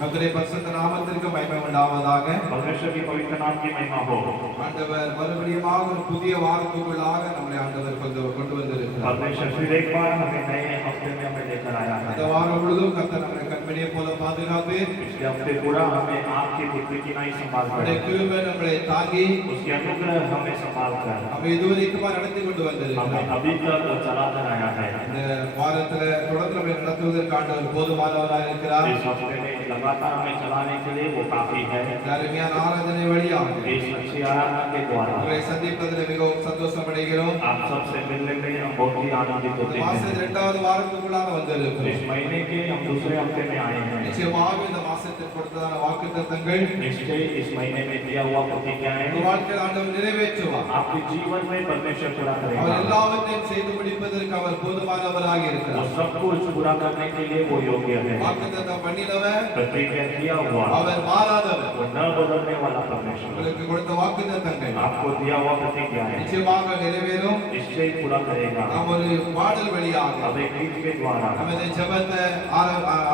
கர்த்தருடைய பரிசுத்த நாமத்திற்கு மகிமை உண்டாவதாக. परमेश्वर की पवित्र नाम की महिमा हो। ஆண்டவர் மறுபடியுமாக ஒரு புதிய வாரத்துக்குள்ளாக நம்மை ஆண்டவர் கொண்டு வந்திருக்கிறார். परमेश्वर फिर एक बार हमें नए हफ्ते में हमें लेकर आया है। இந்த வாரம் முழுதும் கர்த்தர் நம்மை கண்மணியை போல பாதுகாத்து पिछले हफ्ते पूरा हमें आपकी पुत्री की नाई संभाल அவருடைய कर, கிருபை நம்மளை தாங்கி उसके अनुग्रह हमें संभाल कर, நம்மை இதுவரைக்கும் நடத்தி கொண்டு வந்திருக்கிறார். हमें अभी तक चलाकर आया है। இந்த வாரத்துல தொடர்ந்து நம்மை நடத்துவதற்கு ஆண்டவர் போதுமானவராக இருக்கிறார். इस हफ्ते में लगातार हमें चलाने के लिए वो काफी है। இந்த அருமையான ஆராதனை வழியாக इस अच्छी आराधना के द्वारा உங்களை சந்திப்பதில் மிகவும் சந்தோஷம் அடைகிறோம். आप सबसे मिलने में हम बहुत ही आनंदित होते மாசம் हैं। இரண்டாவது வாரத்துக்குள்ளாக வந்திருக்கிறோம். इस महीने के हम दूसरे हफ्ते में आए हैं। நிச்சயமாக இந்த மாசத்தில் கொடுத்ததான வாக்குத்தத்தங்கள் निश्चय इस महीने में दिया हुआ प्रतिज्ञा है, உங்கள் வாழ்க்கையில் ஆண்டவர் நிறைவேற்றுவார். आपके जीवन में परमेश्वर पूरा அவர் करेगा। எல்லாவற்றையும் செய்து முடிப்பதற்கு அவர் போதுமானவராக वो இருக்கிறார். सब कुछ पूरा करने के लिए वो योग्य है। வாக்குத்தத்தம் பண்ணினவர் प्रतिज्ञा किया हुआ அவர் மாறாதவர். वो न बदलने वाला परमेश्वर உங்களுக்கு கொடுத்த வாக்குத்தத்தங்கள் आपको दिया हुआ प्रतिज्ञा है, நிச்சயமாக நிறைவேறும். निश्चय पूरा करेगा। நாம் ஒரு பாடல் வழியாக अब एक गीत के द्वारा நமது ஜெபத்தை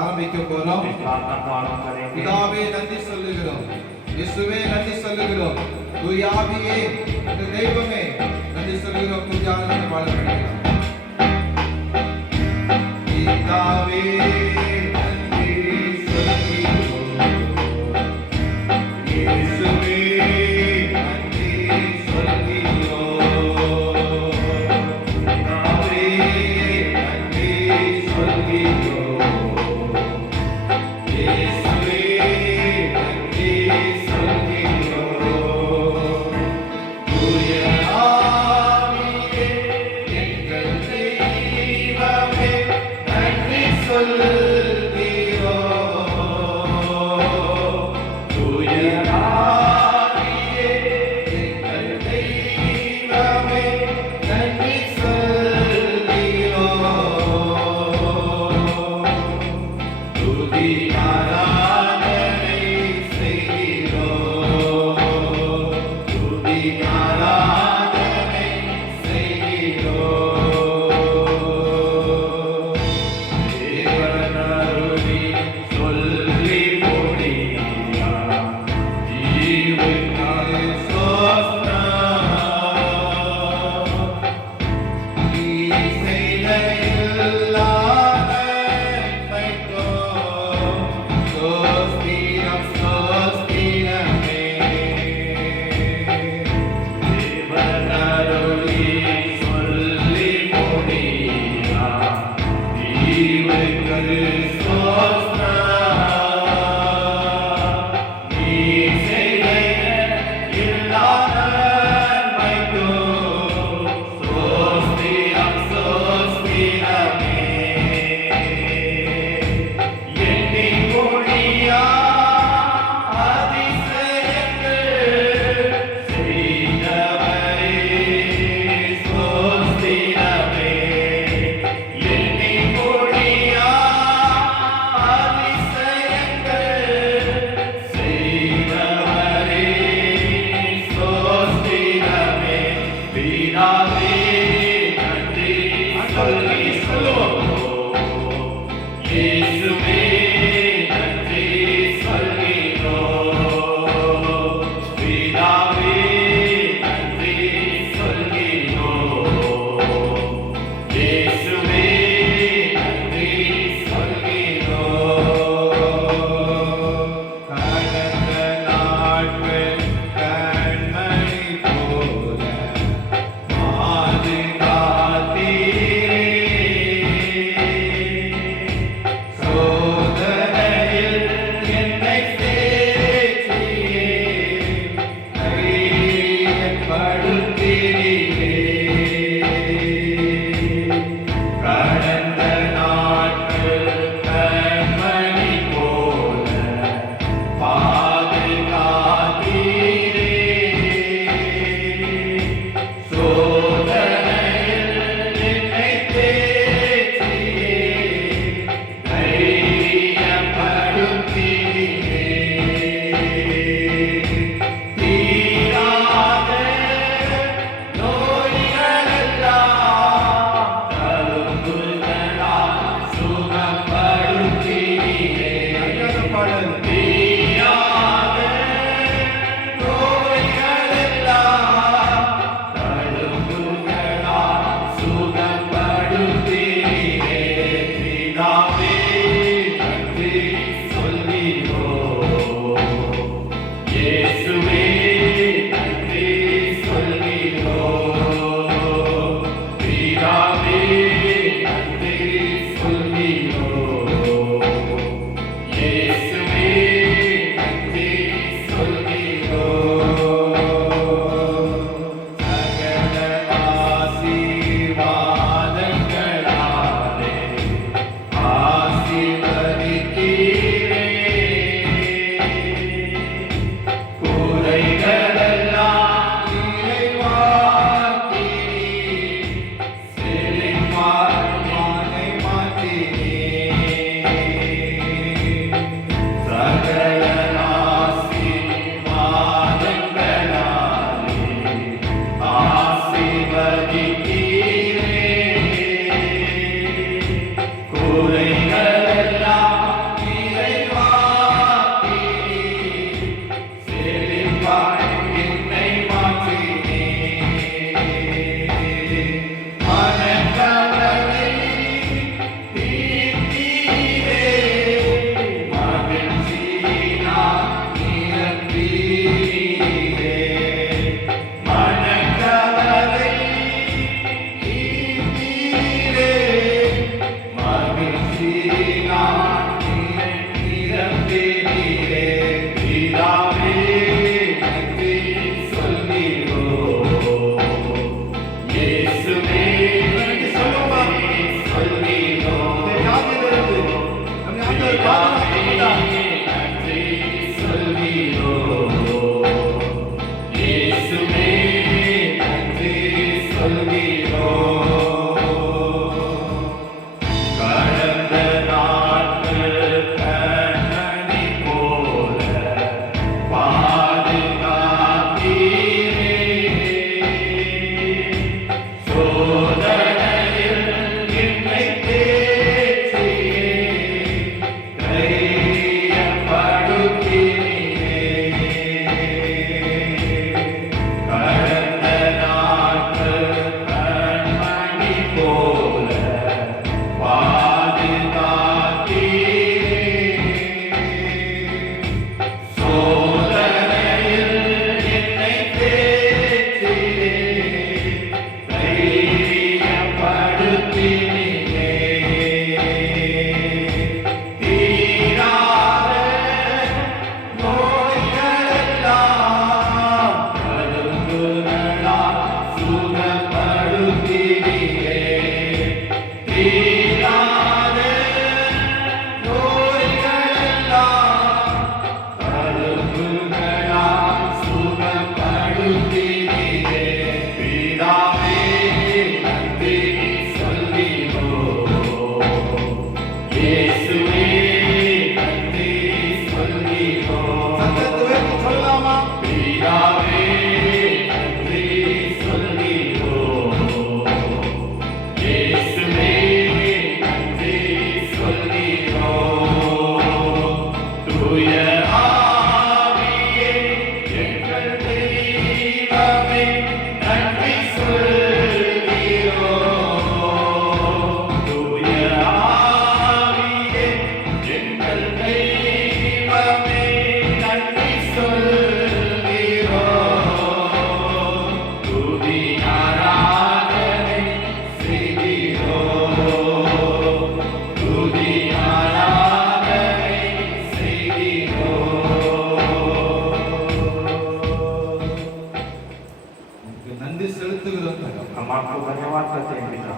ஆரம்பிக்க போறோம். इस प्रार्थना को आरंभ करेंगे। பிதாவே நன்றி சொல்லுகிறோம், இயேசுவே நன்றி சொல்லுகிறோம், தூயாவியே எங்கள் தெய்வமே நன்றி சொல்லுகிறோம். துதியான பாடல் பிதாவே நன்றி சொல்லுகிறோம், இயேசுவே நன்றி சொல்லுகிறோம், பிதாவே நன்றி சொல்லுகிறோம், இயேசுவே நன்றி சொல்லுகிறோம், தூய ஆவியே எங்கள் தெய்வமே நன்றி சொல்லுகிறோம், தூய ஆவியே எங்கள் தெய்வமே நன்றி சொல்லுகிறோம், துதி ஆராதனை செய்கிறோம், துதி ஆராதனை செய்கிறோம், தேவனருளி சொல்லி முடியா ஜீவனாலே சோஸ்திரம், நீ செய்த எல்லா நன்மைக்கும் हम आपको धन्यवाद करते हैं पिता।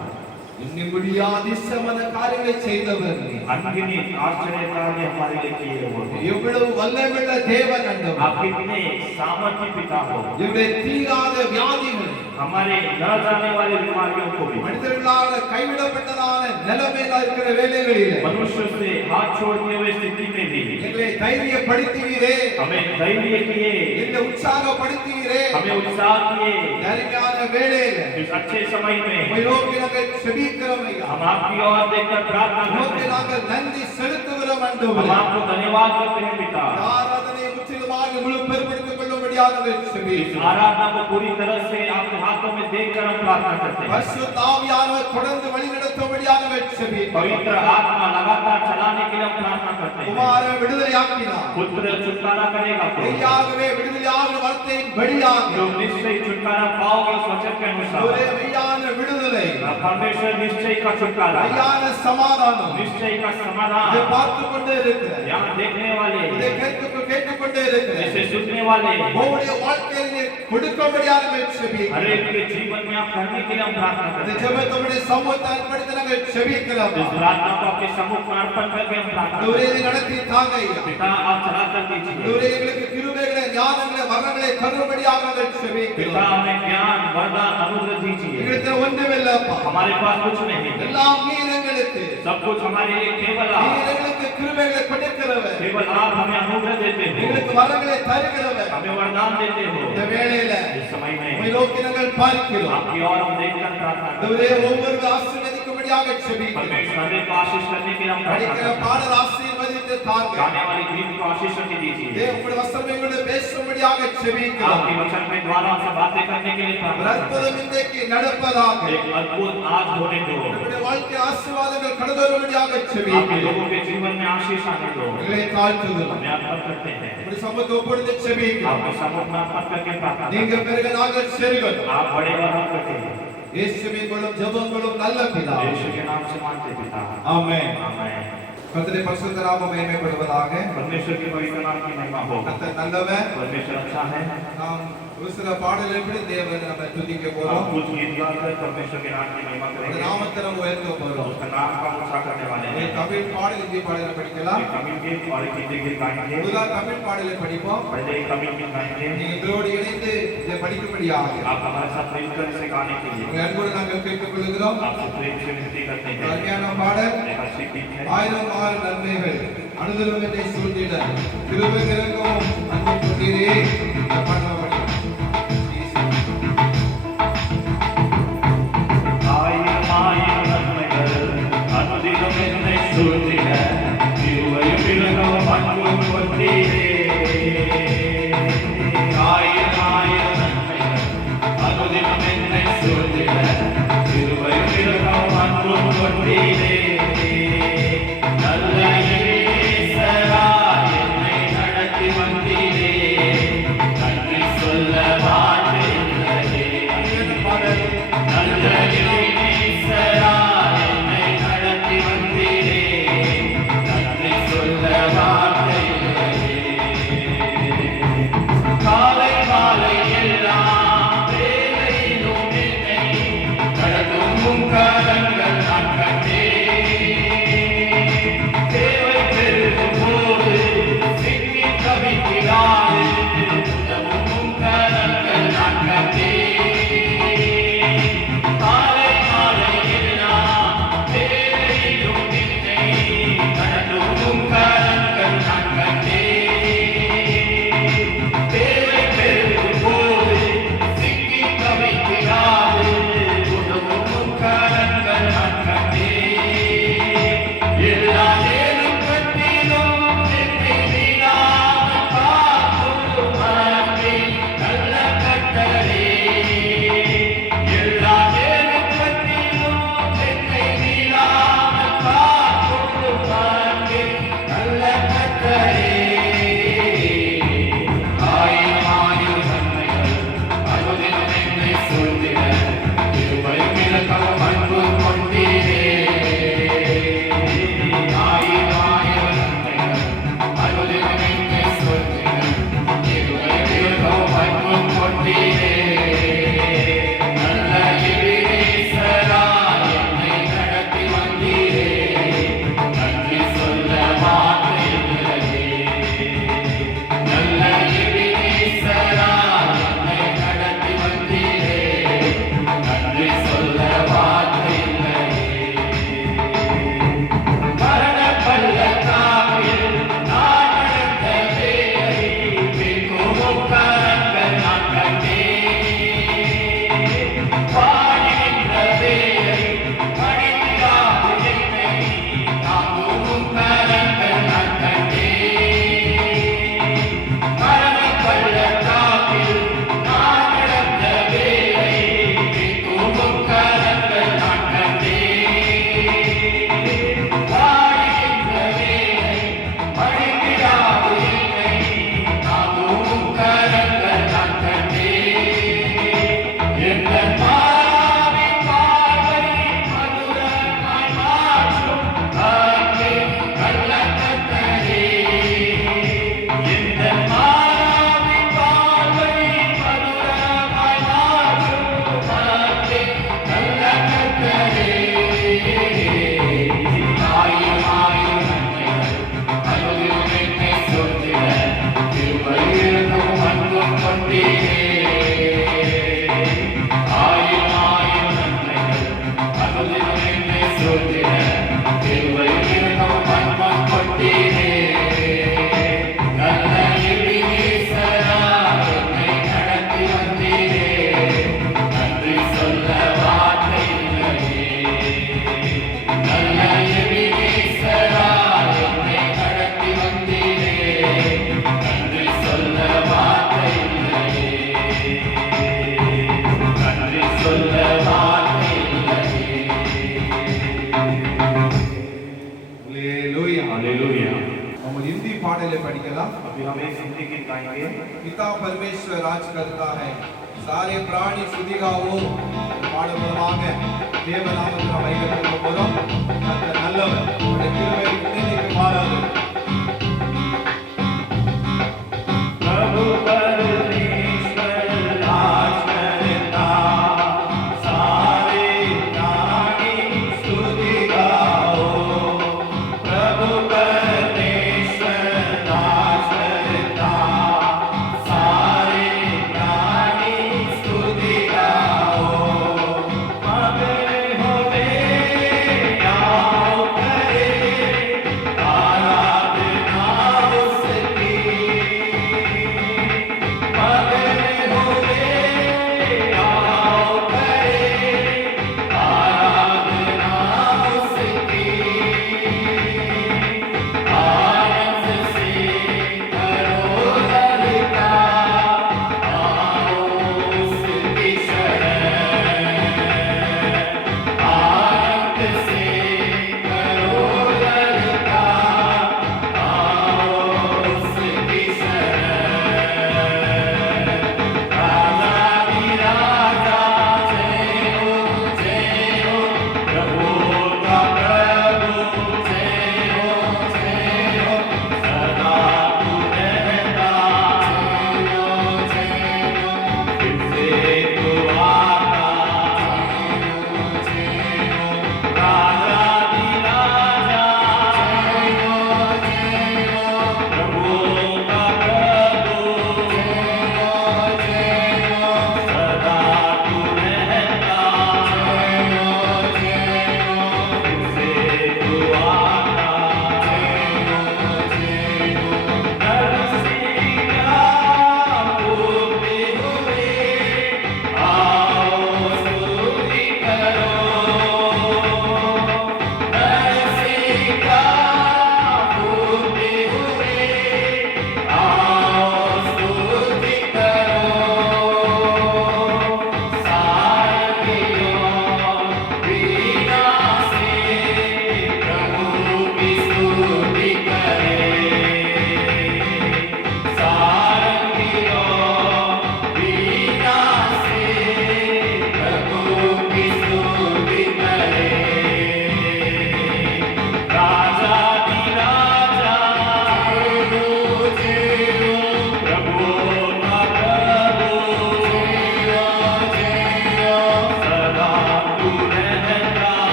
इन्नी முடியாதிசமான காரியங்களை செய்தவர் நீ. अनगिनत आश्चर्य कार्य हमारे लिए किए हो। எவ்வளவு வல்லமையுள்ள தேவன் ஆண்டவர். आप कितने सामर्थ्य पिता हो। இவருடைய தீராத வியாதிகள் हमारे न जाने वाले बीमारियों को भी மனிதர்களால் கைவிடப்பட்டதான நிலைமையில இருக்கிற வேளைகளிலே मनुष्य से हाथ छोड़ने हुए स्थिति में भी எங்களை தைரியப்படுத்துவீரே, हमें धैर्य किए, என்னை உற்சாகப்படுத்துவீரே. हमें उत्साह किए। அருமையான வேளையில इस अच्छे समय में உம்மை நோக்கி நாங்கள் செபிக்கிறோம் ஐயா. हम आपकी ओर देखकर प्रार्थना करते உமக்கு हैं। நாங்கள் நன்றி செலுத்துகிறோம் हम ஆண்டவரே. आपको धन्यवाद करते हैं पिता। ஆராதனை முற்றிலுமாக முழு பெருமெடுத்துக் கொள்ளும்படியாக நாங்கள் इस செபிக்கிறோம். आराधना को पूरी तरह से आपके हाथों में देखकर हम प्रार्थना करते हैं। பரிசுத்த ஆவியானவர் தொடர்ந்து வழிநடத்தும்படியாக நாங்கள் செபிக்கிறோம். पवित्र आत्मा लगातार चलाने के लिए हम प्रार्थना करते हैं। குமார விடுதலையாக்கினார். पुत्र छुटकारा करेगा तो மெய்யாகவே விடுதலையாகிற வார்த்தையின் படியாக जो निश्चय छुटकारा पाओगे उस वचन के ஒரே अनुसार மெய்யான விடுதலை, परमेश्वर निश्चय का छुटकारा, மெய்யான சமாதானம் निश्चय का இதை समाधान பார்த்து கொண்டே இருக்கிற, यहाँ देखने वाले, இதை கேட்டுக்கொண்டே இருக்கிற इसे सुनने वाले உங்களுடைய வாழ்க்கையிலே கொடுக்கும்படியாக நாங்கள் செபிக்கிறோம். हर एक के जीवन में आप करने के लिए हम प्रार्थना இந்த करते हैं। ஜெபத்தை உம்முடைய சமூகத்தில் அர்ப்பணித்து நாங்கள் செபிக்கிறோம். इस प्रार्थना को आपके सम्मुख में अर्पण करके हम प्रार्थना ஆண்டவரே, करते இதை हैं। நடத்தி தாங்க ஐயா. पिता आप चला कर दीजिए। ஆண்டவரே, எங்களுக்கு கிருபைகளை, ஞானங்களை, வரங்களை தரும்படியாக நாங்கள் पिता செபிக்கிறோம். हमें ज्ञान वरदान अनुग्रह दीजिए। எங்களுக்கு ஒன்றுமில்லப்பா, हमारे पास कुछ नहीं है, எல்லாம் நீர் எங்களுக்கு, सब कुछ हमारे लिए केवल நீர் आप, எங்களுக்கு கிருபைகளை கொடுக்கிறவர், केवल आप हमें अनुग्रह देते हो, எங்களுக்கு வரங்களை தருகிறவர். हमें वरदान देते हो। இந்த வேளையில इस समय உம்மை में நோக்கி நாங்கள் பார்க்கிறோம். आपकी ओर हम देखकर प्रार्थना करते ஆண்டவரே, हैं। ஒவ்வொரு ஆசீர்வதிக்கும்படியாக செபிக்கிறோம். परमेश्वर हमें को आशीष करने के लिए हम प्रार्थना படிக்கிற करते हैं। பாடல் ஆசீர்வதித்து தாங்க. गाने वाली गीत को आशीष करके दीजिए। உங்களுடைய வசனம் எங்களோடு பேசும்படியாக செபிக்கிறோம். आपके वचन में द्वारा हमसे बातें करने के लिए ஒரு प्रार्थना करते அற்புதம் இன்றைக்கு நடப்பதாக, हैं। एक अद्भुत आज होने दो, உங்களுடைய வாழ்க்கை ஆசீர்வாதங்கள் கடந்தவரும்படியாக आपके செபிக்கிறோம். लोगों के जीवन में आशीष आने दो। எங்களை தாழ்த்துகிறோம். हमें अर्पण करते हैं, உங்களுடைய சமூகத்தை ஒப்புடுத்து செபிக்கிறோம். आपके सम्मुख में अर्पण करके प्रार्थना நீங்க करते பிறகு நாங்கள் செருகணும். हैं। आप बड़े और हम करते हैं। இயேசுவின் மூலம் ஜெபங்களும் நல்ல பிதாவே. यीशु के नाम से मानते पिता, ஆமென். आमेन। கர்த்தருடைய பரிசுத்த நாமம் மகிமைப்படுவதாக. परमेश्वर के पवित्र नाम की महिमा हो। கர்த்தர் நல்லவர். परमेश्वर अच्छा है। நாம் ஒரு சில பாடல்களை தேவனை நம்ம துதிக்க हम போறோம். कुछ गीत गाकर परमेश्वर के नाम की महिमा அந்த करेंगे, நாமத்தை நம்ம உயர்த்த போறோம். उसका नाम का ऊंचा करने वाले ஒரு हैं। தமிழ் பாடல், இந்தி பாடலை படிக்கலாம். एक तमिल गीत और एक हिंदी गीत गाएंगे। முதலாவது தமிழ் பாடலை படிப்போம். पहले एक तमिल गीत गाएंगे। நீங்க எங்களோடு இணைந்து இதை படிக்கும்படியாக आप हमारे साथ मिलकर इसे गाने के लिए உங்கள் அன்போடு நாங்கள் கேட்டுக்கொள்கிறோம். आपसे प्रेम से विनती करते हैं। அருமையான பாடல். एक अच्छी गीत है। ஆயிரம் ஆறு நன்மைகள் அனுதினம் என்னை சூழ்ந்திட கிருபை இறங்கவும் அன்பு கொண்டீரே. இந்த பாடலை படிப்போம். ஆயிரம் ஆயிரம் நன்மைகள் அனுதினம் என்னை சூழ்ந்திட கிருபையும் இரக்கமும் அன்பும் கொண்டீரே. ஆயிரம் ஆயிரம் நன்மைகள் அனுதினம் என்னை சூழ்ந்திட கிருபையும் இரக்கமும் அன்பும் கொண்டீரே. நல்ல நேசராய் என்னை நடத்தி வந்தீரே. நன்றி சொல்ல வார்த்தையில்லையே. நல்ல நேசராய் என்னை நடத்தி வந்தீரே. நன்றி சொல்ல வார்த்தையில்லையே. के लिए पढ़िएगा। अभी हम एक स्तुति गीत गाएंगे। पिता परमेश्वर राज करता है, सारे प्राणी स्तुति गाओ பாடல் மூலமாக தேவநாமத்தின் மகிமை கொடுக்க போறோம். கர்த்தர் நல்லவர், அவருடைய கிருபை இன்னைக்கு மாறாது. प्रभु परमेश्वर राज करता, सारे प्राणी स्तुति गाओ। प्रभु परमेश्वर राज करता, सारे प्राणी स्तुति गाओ। मगन होवे गाओ करे,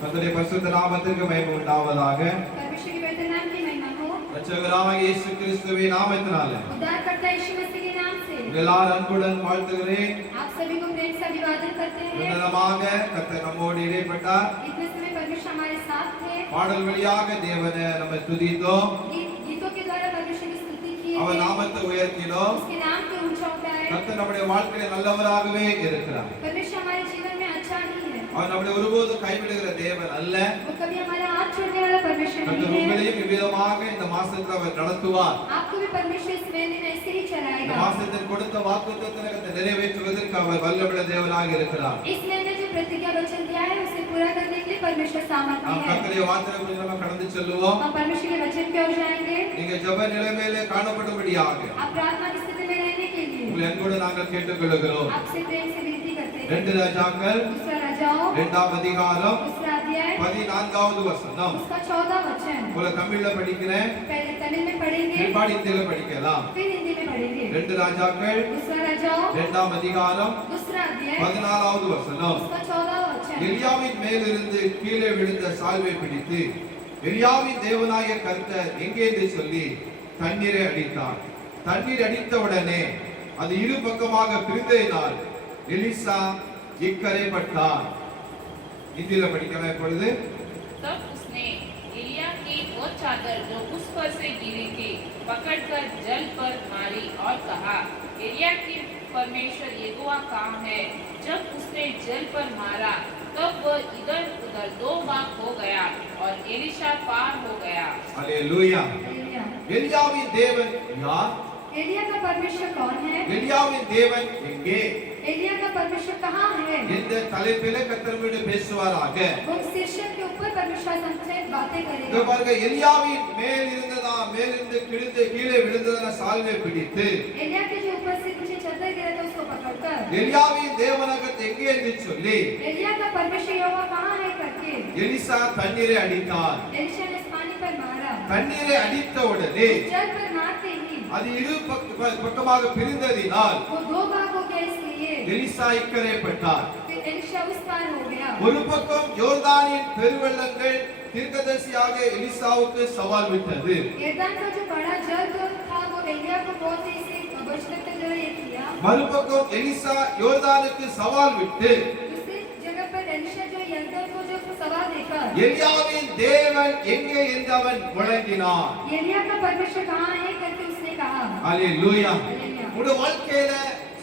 கர்த்தருடைய பரிசுத்த நாமத்திற்கு மகிமை உண்டாவதாக. परमेश्वर के पवित्र नाम की महिमा हो। இரட்சகராகிய இயேசு கிறிஸ்துவின் நாமத்தினாலே उद्धारकर्ता यीशु मसीह के नाम से எல்லாரும் அன்புடன் வாழ்த்துகிறேன். आप सभी को प्रेम से अभिवादन करते हैं। உன்னதமாக கர்த்தர் நம்மோடு இடைப்பட்டார். इतने समय परमेश्वर हमारे साथ थे। பாடல் வழியாக தேவனை நம்ம துதித்தோம். गीतों के द्वारा परमेश्वर की स्तुति की। அவர் நாமத்தை உயர்த்தினோம். उसके नाम को ऊंचा उठाया। கர்த்தர் நம்முடைய வாழ்க்கையில நல்லவராகவே இருக்கிறார். परमेश्वर हमारे जीवन में अच्छा ही है। அவர் நம்மை ஒருபோதும் கைவிடுகிற தேவன் அல்ல. वो कभी हमारा हाथ छोड़ने वाला परमेश्वर கர்த்தர் नहीं है। உங்களையும் இவ்விதமாக இந்த மாசத்துல அவர் நடத்துவார். आपको भी परमेश्वर इस महीने में ऐसे ही இந்த चलाएगा। மாசத்தில் கொடுத்த வாக்குத்தத்தத்தை நிறைவேற்றுவதற்கு அவர் வல்லமையுள்ள தேவனாக இருக்கிறார். इस महीने जो प्रतिज्ञा वचन दिया है उसे पूरा करने के लिए परमेश्वर सामर्थ्य நாம் है। கர்த்தருடைய வார்த்தையை கொஞ்சம் நம்ம கடந்து செல்லுவோம். हम परमेश्वर के वचन की ओर जाएंगे। நீங்க ஜெப நிலைமையிலே காணப்படும்படியாக आप प्रार्थना की स्थिति में रहने के लिए உங்களை அன்போடு நாங்கள் கேட்டுக்கொள்கிறோம். आपसे प्रेम से विनती करते हैं। 2 ராஜாக்கள் दूसरा राजाओं 2ஆம் அதிகாரம் दूसरा अध्याय 14வது வசனம். उसका 14 वचन। உங்களை தமிழ்ல படிக்கிறேன். पहले तमिल में पढ़ेंगे பிற்பாடு இந்தியில படிக்கலாம். फिर हिंदी में पढ़ेंगे। 2 ராஜாக்கள் दूसरा राजाओं 2ஆம் அதிகாரம் दूसरा अध्याय 14வது வசனம். उसका 14 वचन। எலியாவின் மேலிருந்து கீழே விழுந்த சால்வை பிடித்து எலியாவின் தேவனாகிய கர்த்தர் எங்கே என்று சொல்லி தண்ணீரை அடித்தார். தண்ணீர் அடித்தவுடனே அது இரு பக்கமாக பிரிந்ததினால் எலிசா இக்கரைப்பட்டார். இந்தியில படிக்கலாம் இப்பொழுது. तब उसने एलिया की वो चादर जो उस पर से गिरी थी पकड़कर जल पर मारी और कहा, एलिया की परमेश्वर यहोवा कहाँ है? जब उसने जल पर मारा तब वह इधर उधर 2 भाग हो गया और एलिशा पार हो गया। அல்லேலூயா. एलिया எலியாவின் தேவன் யார்? एलिया का परमेश्वर कौन है? எலியாவின் தேவன் எங்கே? एलिया का परमेश्वर कहाँ है? இந்த தலைப்பிலே கர்த்தர் பேசுவாராக. उन शीर्षक के ऊपर परमेश्वर हमसे बातें இங்க करेगा। பாருங்க, எலியாவின் மேலிருந்து கீழே விழுந்ததான சால்வை பிடித்து एलिया के जो ऊपर से नीचे चलते गिरा था उसको पकड़कर எலியாவின் தேவனாகத் எங்கே என்று சொல்லி एलिया का परमेश्वर यहोवा कहाँ है करके எலிசா தண்ணீரை அடித்தார். एलिशा ने इस पानी पर मारा। தண்ணீரை அடித்த உடனே जल पर मारते ही அது இரு பக்கமாக பிரிந்ததினால் वो 2 भाग हो गया। इसलिए எலிசா இக்கரைப்பட்டார். फिर एलिशा उस पार हो गया। ஒரு பக்கம் யோர்தானின் பெருவெள்ளங்கள் தீர்க்கதரிசியாக எலிசாவுக்கு சவால் விட்டது. यरदन का जो बड़ा जल था वो एलिया को बहुत ही से भविष्यवक्ता जो ये किया। மறுபக்கம் எலிசா யோர்தானுக்கு சவால் விட்டு दूसरी जगह पर एलिशा जो यरदन को जो सवाल देकर எலியாவின் தேவன் எங்கே என்று அவன் முழங்கினான். एलिया का परमेश्वर कहाँ है करके उसने कहा। அல்லேலூயா. हालेलुया। உங்க வாழ்க்கையில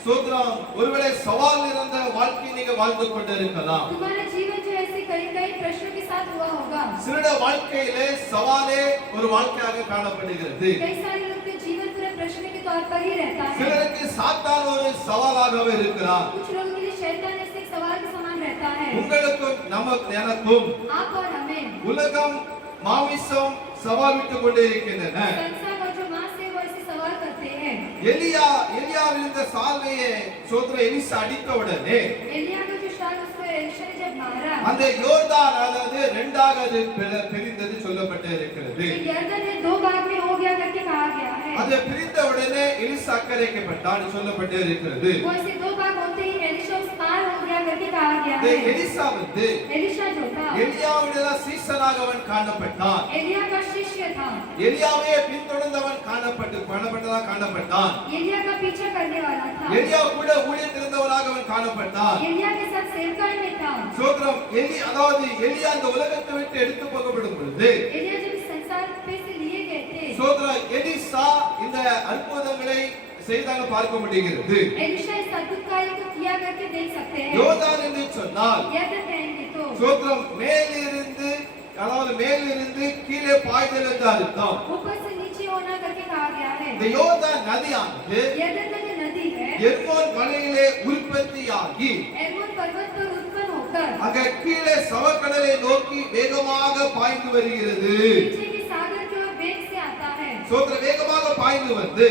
சோத்ரம் ஒருவேளை சவால் இருந்த வாழ்க்கை நீங்க வாழ்ந்து கொண்டிருக்கலாம். तुम्हारा जीवन जो ऐसे कई कई प्रश्नों के साथ हुआ होगा. சிலருடைய வாழ்க்கையிலே சவாலே ஒரு வாழ்க்கையாக காணப்படுகிறது. कई सारे लोग के जीवन पूरा प्रश्न के तौर पर ही रहता है. சிலருக்கு சாத்தான் ஒரு சவாலாகவே இருக்கிறார். कुछ लोगों के लिए शैतान ऐसे एक सवाल के समान रहता है. உங்களுக்கும் எனக்கும் आप और हमें உலகம் மாமிசம் சவால் விட்டுக் கொண்டே இருக்கின்றன. संसार और जो मां से वो ऐसे सवाल करते हैं. எலியாவின் இந்த சால்வையை சோதர எலிசா அடித்த உடனே एलिया का जो शाल उसको एलिशा ने जब मारा, அந்த யோர்தான் அதாவது இரண்டாக அது பிரிந்தது சொல்லப்பட்டு இருக்கிறது. तो यरदन ने दो भाग में हो गया करके कहा गया है. அது பிரிந்த உடனே எலிசா அக்கறைக்கப்பட்டான் சொல்லப்பட்டு இருக்கிறது. वो ऐसे दो भाग होते ही एलिशा उस पार हो गया करके कहा गया இந்த है. எலிசா வந்து एलिशा जो था எலியாவுடைய சீசனாக அவன் காணப்பட்டான். एलिया का शिष्य था. எலியாவே பின்தொடர்ந்தவன் காணப்பட்டான். एलिया का पीछा करने वाला था. எலியா கூட ஊழியத்தில் இருந்தவனாக அவன் காணப்பட்டான். एलिया के साथ सेवकाई में था. சோத்ரம் அதாவது எலியா இந்த உலகத்தை விட்டு எடுத்து போகப்படும் பொழுது एलिया जब इस संसार पे से लिए गए थे, சோத்ரம் எலிசா இந்த அற்புதங்களை செய்தாக பார்க்க முடிகிறது. एलिशा इस अद्भुत कार्य को किया करके देख सकते हैं. யோர்தான் என்று சொன்னால் यरदन कहेंगे तो சோத்ரம் மேலிருந்து கீழே பாய்தல் என்று அர்த்தம். ऊपर से नीचे होना करके कहा गया है. இந்த யோர்தான் நதியானது यरदन का जो नदी है, எர்மோன் மலையிலே உற்பத்தியாகி एर्मोन पर्वत पर उत्पन्न होकर அங்க கீழே சவக்கடலை நோக்கி வேகமாக பாய்ந்து வருகிறது. नीचे के सागर की ओर वेग से आता है. சோத்ர வேகமாக பாய்ந்து வந்து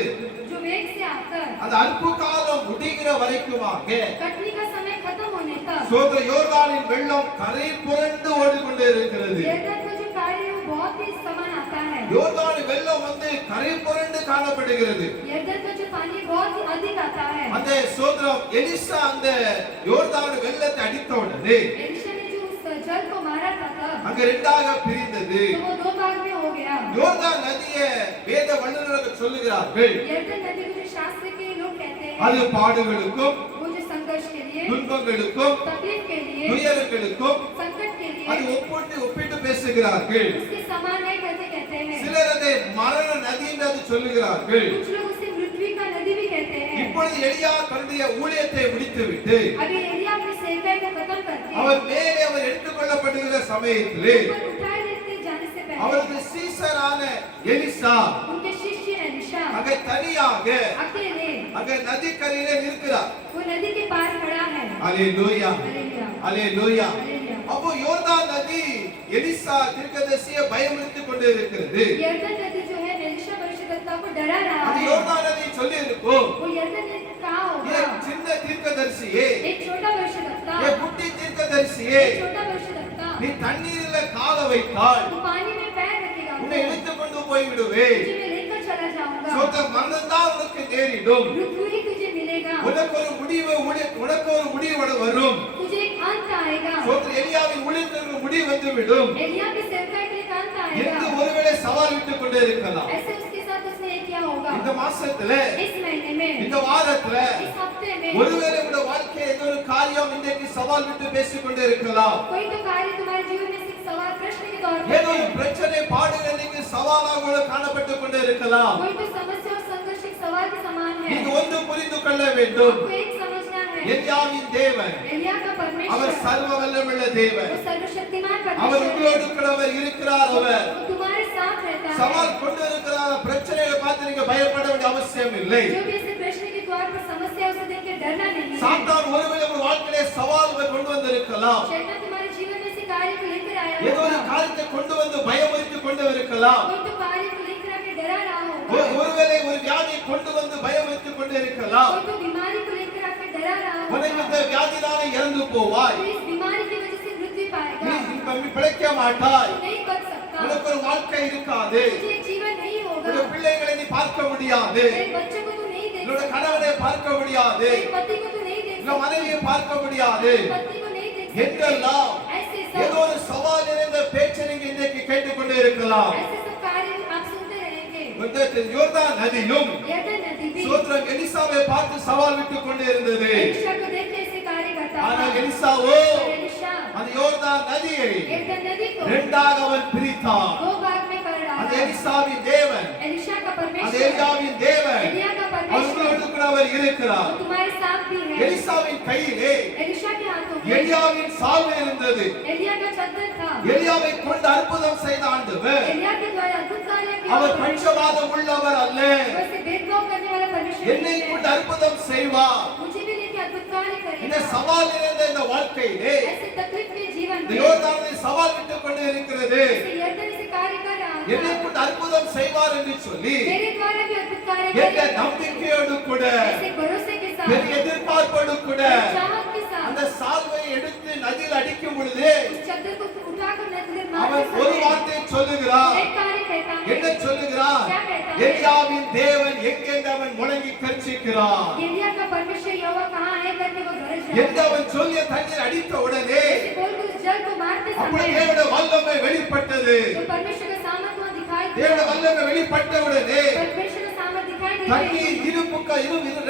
जो वेग से आकर அந்த அற்பு காலம் முடிகிற வரைக்குமாக कटनी का समय खत्म होने तक சோத்ர யோர்தானின் வெள்ளம் கரை புரண்டு ஓடிக்கொண்டே இருக்கிறது. यरदन का जो कार्य है वो बहुत ही समान आता है. யோர்தானின் வெள்ளம் வந்து கரை புரண்டு காணப்படுகிறது. यरदन का जो पानी बहुत ही अधिक आता है. அந்த சோத்ரம் எலிசா அந்த யோர்தான் வெள்ளத்தை அடித்த உடனே एलिशा ने जो उस जल को मारा था तब அங்க இரண்டாக பிரிந்தது. तो वो दो भाग में हो गया. யோர்தான் நதியை வேத வல்லுநர்கள் சொல்லுகிறார்கள் यरदन नदी को जो शास्त्र के लोग कहते हैं, அது பாடுகளுக்கும் वो जो संघर्ष के लिए, துன்பங்களுக்கும் तकलीफ के लिए, துயரங்களுக்கும் संकट के அது लिए ஒப்பிட்டு பேசுகிறார்கள். उसके समान है करके कहते हैं. சிலர் அதை மரண நதி என்று அது சொல்லுகிறார்கள். कुछ लोग उसे मृत्यु का नदी भी कहते हैं. இப்பொழுது எலியா தன்னுடைய ஊழியத்தை முடித்துவிட்டு अभी एलिया अपनी सेवकाई को खत्म करके அவர் மேலே அவர் எடுத்துக்கொள்ளப்படுகிற சமயத்திலே ऊपर उठाए लेते जाने से पहले அவரது சீசரான எலிசா उनके शिष्य एलिशा அங்க தனியாக अकेले அங்க நதிக்கரையிலே நிற்கிறார். वो नदी के पार खड़ा है. அல்லேலூயா हालेलुया, அல்லேலூயா. हालेलुया. அப்போ யோர்தான் நதி எலிசா தீர்க்கதரிசியை பயமுறுத்திக் கொண்டு இருக்கிறது. यरदन नदी जो है एलिशा भविष्यद्वक्ता को डरा रहा அது है. யோர்தான் நதி சொல்லி இருக்கும், वो यरदन ने कहा ஏ होगा, சின்ன தீர்க்கதரிசியே, एक छोटा भविष्यद्वक्ता, ஏ குட்டி தீர்க்கதரிசியே, एक छोटा भविष्यद्वक्ता, நீ தண்ணீரில கால வைத்தால் तू पानी में पैर रखेगा உன்னை तो இழுத்து கொண்டு போய் விடுவேன். तुझे मैं लेकर चला जाऊंगा. சொந்த மரணம்தான் உனக்கு நேரிடும். मृत्यु ही तुझे मिलेगा. உனக்கு ஒரு முடிவு வரும். तुझे एक अंत आएगा. சொந்த எலியாவின் ஊழியத்திற்கு முடிவு வந்துவிடும் एलिया की सेवकाई के लिए एक अंत என்று आएगा. ஒருவேளை சவால் விட்டுக் கொண்டே இருக்கலாம். ऐसे उसके साथ उसने ये किया होगा. இந்த மாசத்துல इस महीने में, இந்த வாரத்துல इस हफ्ते में ஒருவேளை உங்க வாழ்க்கையில் ஏதோ ஒரு காரியம் இன்றைக்கு சவால் விட்டு பேசிக் கொண்டே இருக்கலாம். कोई तो कार्य तुम्हारे जीवन में सिर्फ सवाल प्रश्न के तौर ஏதோ पर ஒரு है. பிரச்சனை பாடுகள் நீங்க சவாலாக உங்களுக்கு காணப்பட்டுக் கொண்டே இருக்கலாம். कोई तो समस्या और संघर्ष एक सवाल के समान है. நீங்க ஒன்று புரிந்து கொள்ள வேண்டும், आपको एक समझना है, எலியாவின் தேவன் एलिया का அவர் परमेश्वर சர்வ வல்லமையுள்ள தேவன். वो सर्वशक्तिमान அவர் परमेश्वर உங்களோடு கூட அவர் இருக்கிறார். அவர் वो तुम्हारे साथ रहता है. சவால் கொண்டு இருக்கிறார். பிரச்சனைகளை பார்த்து நீங்க பயப்பட வேண்டிய அவசியம் இல்லை. जो भी ऐसे प्रश्न के द्वार पर समस्या उसे देख के डरना नहीं है. சாத்தான் ஒருவேளை உங்கள் வாழ்க்கையிலே சவால்களை கொண்டு வந்திருக்கலாம். शैतान तुम्हारे जीवन में ऐसे कार्य को लेकर आया ஏதோ ஒரு होगा. காரியத்தை கொண்டு வந்து பயமுறுத்திக் கொண்டு இருக்கலாம். कोई तो कार्य को लेकर आके डरा रहा होगा. ஒருவேளை ஒரு வியாதியை கொண்டு வந்து பயமுறுத்திக் கொண்டு இருக்கலாம். कोई तो बीमारी को लेकर आके डरा रहा உனக்கு होगा. இந்த வியாதினால இறந்து போவாய், तो इस बीमारी की वजह से मृत्यु पाएगा. நீ பிழைக்க மாட்டாய், तू नहीं बच सकता. உனக்கு ஒரு வாழ்க்கை இருக்காது, तुझे एक जीवन नहीं होगा. உன்னுடைய பிள்ளைகளை நீ பார்க்க முடியாது, तेरे बच्चे को तू नहीं देख உன்னுடைய सकता. கணவனை பார்க்க முடியாது, तेरे पति को तू नहीं देख உன்னுடைய सकता. மனைவியை பார்க்க முடியாது तेरे पति को नहीं देख सकता. என்றெல்லாம் ऐसे ஏதோ सब ஒரு சவால் நிறைந்த பேச்சை நீங்க இன்றைக்கு கேட்டுக்கொண்டே இருக்கலாம். ऐसे सब कार्य आप सुनते रहेंगे. இந்த யோர்தான் நதியும் यरदन नदी भी சோத்ரம் எலிசாவை பார்த்து சவால் விட்டுக் கொண்டே இருந்தது. एलिशा को देख के ऐसे कार्य करता ஆனால் था. எலிசாவோ और एलिशा அந்த யோர்தான் நதியை यरदन नदी को இரண்டாக அவன் பிரித்தான். दो भाग में कर அந்த डाला. எலிசாவின் தேவன், एलिशा का அந்த परमेश्वर, எலியாவின் தேவன் एलिया का परमेश्वर அவர்களோடு கூட அவர் இருக்கிறார். वो तुम्हारे साथ भी है. எலிசாவின் கையிலே एलिशा के हाथों थे எலியாவின் சால்வை இருந்தது. एलिया का चद्दर था எலியாவை கொண்டு அற்புதம் செய்த ஆண்டவர் एलिया के द्वारा अद्भुत कार्य किया அவர் பட்சபாதம் உள்ளவர் அல்ல. वैसे भेदभाव करने वाला परमेश्वर என்னை नहीं கொண்டு है அற்புதம் செய்வார். मुझे भी लेके अद्भुत कार्य இந்த करेगा சவால் நிறைந்த இந்த வாழ்க்கையிலே ऐसे तकलीफ में जीवन இந்த में யோர்தானை சவால் விட்டுக் கொண்டு இருக்கிறது. ऐसे यर्दन से कार्य कर रहा என்னை था கொண்டு அற்புதம் செய்வார் என்று சொல்லி मेरे द्वारा भी अद्भुत कार्य என்ற करेगा நம்பிக்கையோடு கூட ऐसे भरोसे के साथ பெரிய எதிர்பார்ப்போடு கூட चाहत के அந்த साथ சால்வை எடுத்து நதியில் அடிக்கும் பொழுது उस चद्दर को उठाकर नदी में அவன் मारते ஒரு समय வார்த்தை சொல்லுகிறான். एक कार्य कहता என்ன है சொல்லுகிறான்? क्या कहता है? எலியாவின் தேவன் எங்கே என்று அவன் முழங்கி கர்ச்சிக்கிறான். एलिया का परमेश्वर यहोवा कहाँ है करके वो गरज என்று रहा है அவன் சொல்லிய தண்ணீர் அடித்த உடனே ऐसे बोल के उस जल को मारते அப்படி समय தேவனுடைய வல்லமை வெளிப்பட்டது. तो परमेश्वर का सामर्थ वहाँ दिखाई தேவனுடைய दिया வல்லமை வெளிப்பட்ட உடனே परमेश्वर का सामर्थ दिखाई दे தண்ணீர்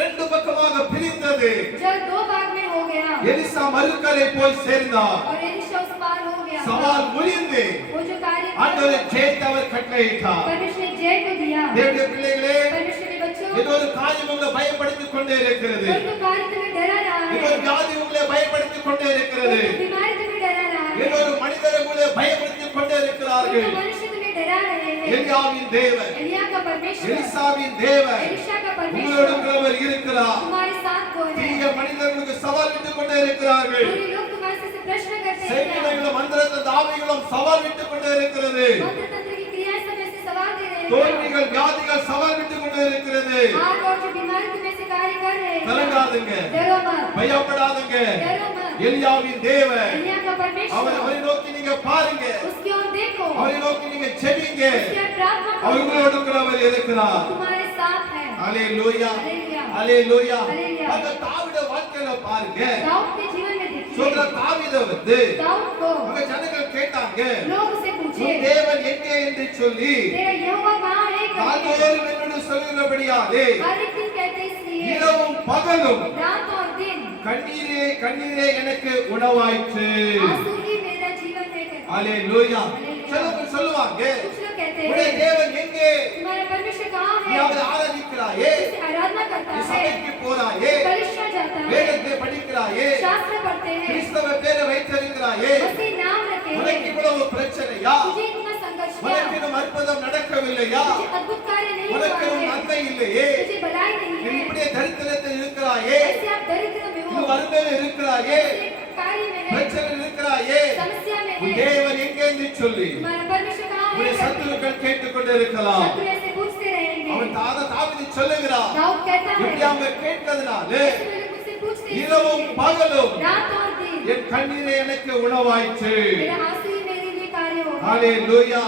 ரெண்டு பக்கமாக பிரிந்தது. जल दो भाग में हो गया எலிசா மறுக்கரை போய் சேர்ந்தார். और एलिशा उस पार हो गया சவால் முடிந்து वो जो कार्य ஆண்டவரை ஜெயித்து அவர் கட்டளையிட்டார். परमेश्वर ने जय को दिया தேவனுடைய பிள்ளைகளே, परमेश्वर के बच्चों ஏதோ ஒரு காரியம் உங்களை பயப்படுத்திக் கொண்டே இருக்கிறது. कोई तो कार्य तुम्हें डरा रहा ஏதோ है ஒரு வியாதி உங்களை பயப்படுத்திக் கொண்டே இருக்கிறது. कोई तो बीमारी तुम्हें डरा रहा है ஏதோ ஒரு மனிதர் உங்களை பயப்படுத்திக் கொண்டே कोई இருக்கிறார்கள். तो मनुष्य तुम्हें डरा रहे हैं எலியாவின் தேவன், एलिया का परमेश्वर எலிசாவின் தேவன் एलिशा का உங்களோடு परमेश्वर இருக்கிறவர் இருக்கிறார். तुम्हारे साथ वो है தீய மனிதர்களுக்கு சவால் விட்டுக் கொண்டே இருக்கிறார்கள். पूरे लोग तुम्हारे से प्रश्न करते हैं செய்திகளும் மந்திரத்தின் ஆவிகளும் சவால் விட்டுக் கொண்டே இருக்கிறது. मंत्र तंत्र की क्रियाएं सब ऐसे सवाल दे रहे हैं தோல்விகள் வியாதிகள் सवाल விட்டுக் கொண்டே இருக்கிறது. हार और जो बीमारी तुम्हें से कार्य कर रहे हैं கலங்காதுங்க, डरो मत பயப்படாதுங்க. डरो मत எலியாவின் தேவன் एलिया का परमेश्वर அவரை நோக்கி நீங்க பாருங்க, उसकी ओर देखो அவரை நோக்கி நீங்க ஜெபிங்க. उसकी ओर प्रार्थना அவர் करो உங்களோடு இருக்கிறவர் இருக்கிறார். तुम्हारे साथ है ஹalleluya, हालेलुया ஹalleluya. ஹalleluya. அந்த தாவீது வாழ்க்கையில பாருங்க, दाऊद के जीवन में சொல்ற देखिए தாவீது வந்து दाऊद को அவங்க ஜனங்கள் கேட்டாங்க, लोग उसे पूछे உன் தேவன் எங்கே என்று சொல்லி तेरा यहोवा कहाँ है करके நாள்தோறும் என்னோடு சொல்லுகிறபடியாலே हर एक दिन कहते इसलिए இரவும் பகலும் रात और दिन கண்ணீரே கண்ணீரே எனக்கு உணவாயிற்று. आंसू ही मेरा जीवन है करके ஹalleluya. ஹalleluya. சிலர் சொல்லுவாங்க, कुछ लोग कहते உடைய हैं தேவன் எங்கே? तुम्हारा परमेश्वर कहाँ நீ है அவரை ஆராதிக்கிறாயே, उसे आराधना करता நீ है சபைக்கு போறாயே, कलिसिया जाता है வேதத்தை படிக்கிறாயே, शास्त्र पढ़ते हैं கிறிஸ்தவ பேரை வைத்திருக்கிறாயே, मसीह नाम रखे உனக்கு हैं இவ்வளவு பிரச்சனையா? तुझे इतना संघर्ष क्या உனக்கு இன்னும் அற்புதம் நடக்கவில்லையா? तुझे अद्भुत कार्य नहीं हुआ உனக்கு இன்னும் है நன்மை இல்லையே? तुझे भलाई नहीं நீ है இப்படியே தரித்திரத்தில் இருக்கிறாயே, ऐसे आप दरिद्र में நீ हो வறுமையில் இருக்கிறாயே, ऐसे कार्य में है பிரச்சனையில் இருக்கிறாயே, समस्या में உன் है தேவன் எங்கே என்று சொல்லி तुम्हारा परमेश्वर कहाँ है உன்னுடைய करके சத்துருக்கள் கேட்டுக்கொண்டே இருக்கலாம். शत्रु ऐसे पूछते रहेंगे அவன் தாவீது சொல்லுகிறான், दाऊद कहता है இப்படி அவங்க கேட்கறதுனால ऐसे लोग मुझसे पूछते இரவும் हैं பகலும் रात और दिन என் கண்ணீரே எனக்கு உணவாயிற்று. मेरा आंसू ही मेरे लिए कार्य हो गया ஹalleluya.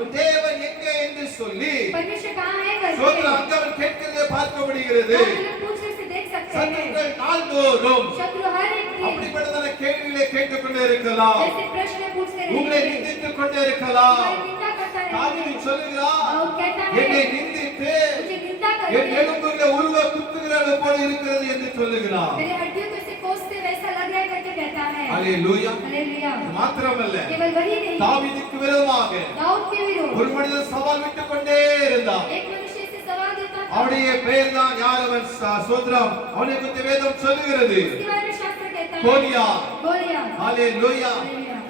உன் தேவன் எங்கே என்று சொல்லி परमेश्वर कहाँ है करके சோதரன் அங்க அவன் கேட்கிறதை பார்க்க முடிகிறது. दाऊद लोग पूछने से देख सकते हैं சத்துருக்கள் நாள்தோறும் शत्रु हर एक दिन அப்படிப்பட்டதான கேள்விகளை கேட்டுக்கொண்டே இருக்கலாம். ऐसे प्रश्न पूछते உங்களை रहेंगे நிந்தித்துக் கொண்டே இருக்கலாம். तुम्हारी निंदा करता தாவீது रहेगा சொல்லுகிறான், दाऊद कहता என்னை है நிந்தித்து मुझे निंदा என் करके எலும்புகளை உருவ குத்துகிறது போல இருக்கிறது என்று சொல்லுகிறான். मेरे हड्डियों को ऐसे कोसते वैसा लग रहा है करके कहता है ஹalleluya. हालेलुया மாத்திரமல்ல, केवल वही नहीं தாவீதுக்கு விரோதமாக दाऊद के विरोध ஒரு மனிதன் சவால் விட்டுக் கொண்டே இருந்தான். एक मनुष्य से सवाल देता था அவனுடைய பெயர் தான் யார்? அவன் சோத்ரம். அவனை குறித்து வேதம் சொல்லுகிறது उसके बारे में शास्त्र कहता है கோலியாத். गोलियत ஹalleluya.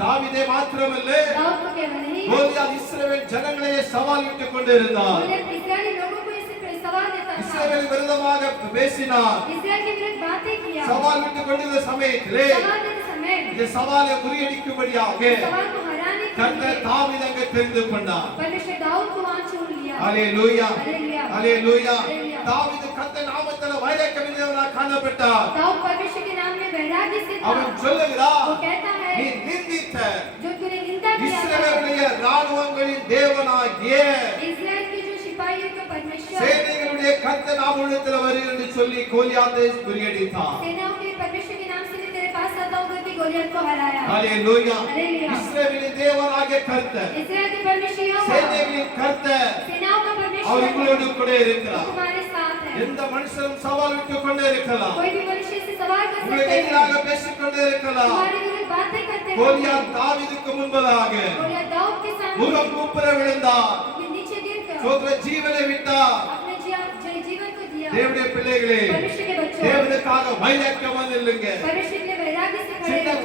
தாவீதே மாத்திரமல்ல, दाऊद को केवल नहीं கோலியாத் இஸ்ரவேல் ஜனங்களையே சவால் விட்டுக் கொண்டே இருந்தான். गोलियत इस्राएली लोगों को ऐसे सवाल देता था இஸ்ரவேல் விரோதமாக பேசினார். इस्राएल के विरुद्ध बातें किया சவால் விட்டுக் கொண்டிருந்த சமயத்திலே सवाल देते समय இந்த சவாலை முறியடிக்கும்படியாக सवाल को हराने के கர்த்தர் लिए தாவீதை அங்கே தெரிந்து கொண்டார். परमेश्वर दाऊद को वहां चुन लिया ஹalleluya. हालेलुया ஹalleluya. ஹalleluya. தாவீது கர்த்தர் நாமத்திலே வைராக்கியமுள்ளவனாக காணப்பட்டார். दाऊद परमेश्वर के नाम में वैराग्य से था அவன் சொல்லுகிறான், वो कहता நீ है நிந்தித்த जो तूने निंदा किया था இஸ்ரவேலுடைய ராணுவங்களின் தேவனாகிய इस्राएल के जो सिपाहियों का परमेश्वर சேனைகளுடைய கர்த்தர் நாமத்தில் வருகிறது என்று சொல்லி கோலியாத்தை முறியடித்தான். सेनाओं के परमेश्वर के नाम से मैं तेरे पास आता हूँ करके गोलियत को हराया ஹalleluya. हालेलुया இஸ்ரவேலின் தேவனாகிய கர்த்தர், इस्राएल के परमेश्वर यहोवा சேனைகளின் கர்த்தர் सेनाओं का அவர் परमेश्वर உங்களோடு கூட वो இருக்கிறார். तुम्हारे साथ है எந்த மனுஷனும் சவால் விட்டுக் கொண்டே இருக்கலாம். कोई भी मनुष्य से सवाल कर உங்களுக்கு सकते हैं எதிராக பேசிக் கொண்டே இருக்கலாம். तुम्हारे विरुद्ध बातें करते हैं கோலியாத் தாவீதுக்கு முன்பதாக गोलियत दाऊद के सामने முகம் குப்புற விழுந்தார். अपने नीचे गिर कर சோதர ஜீவனை விட்டார். अपने जीवन को दिया தேவனுடைய பிள்ளைகளே, परमेश्वर के बच्चों தேவனுக்காக வைராக்கியமா நில்லுங்க. परमेश्वर के लिए वैराग्य से खड़े சின்ன रहो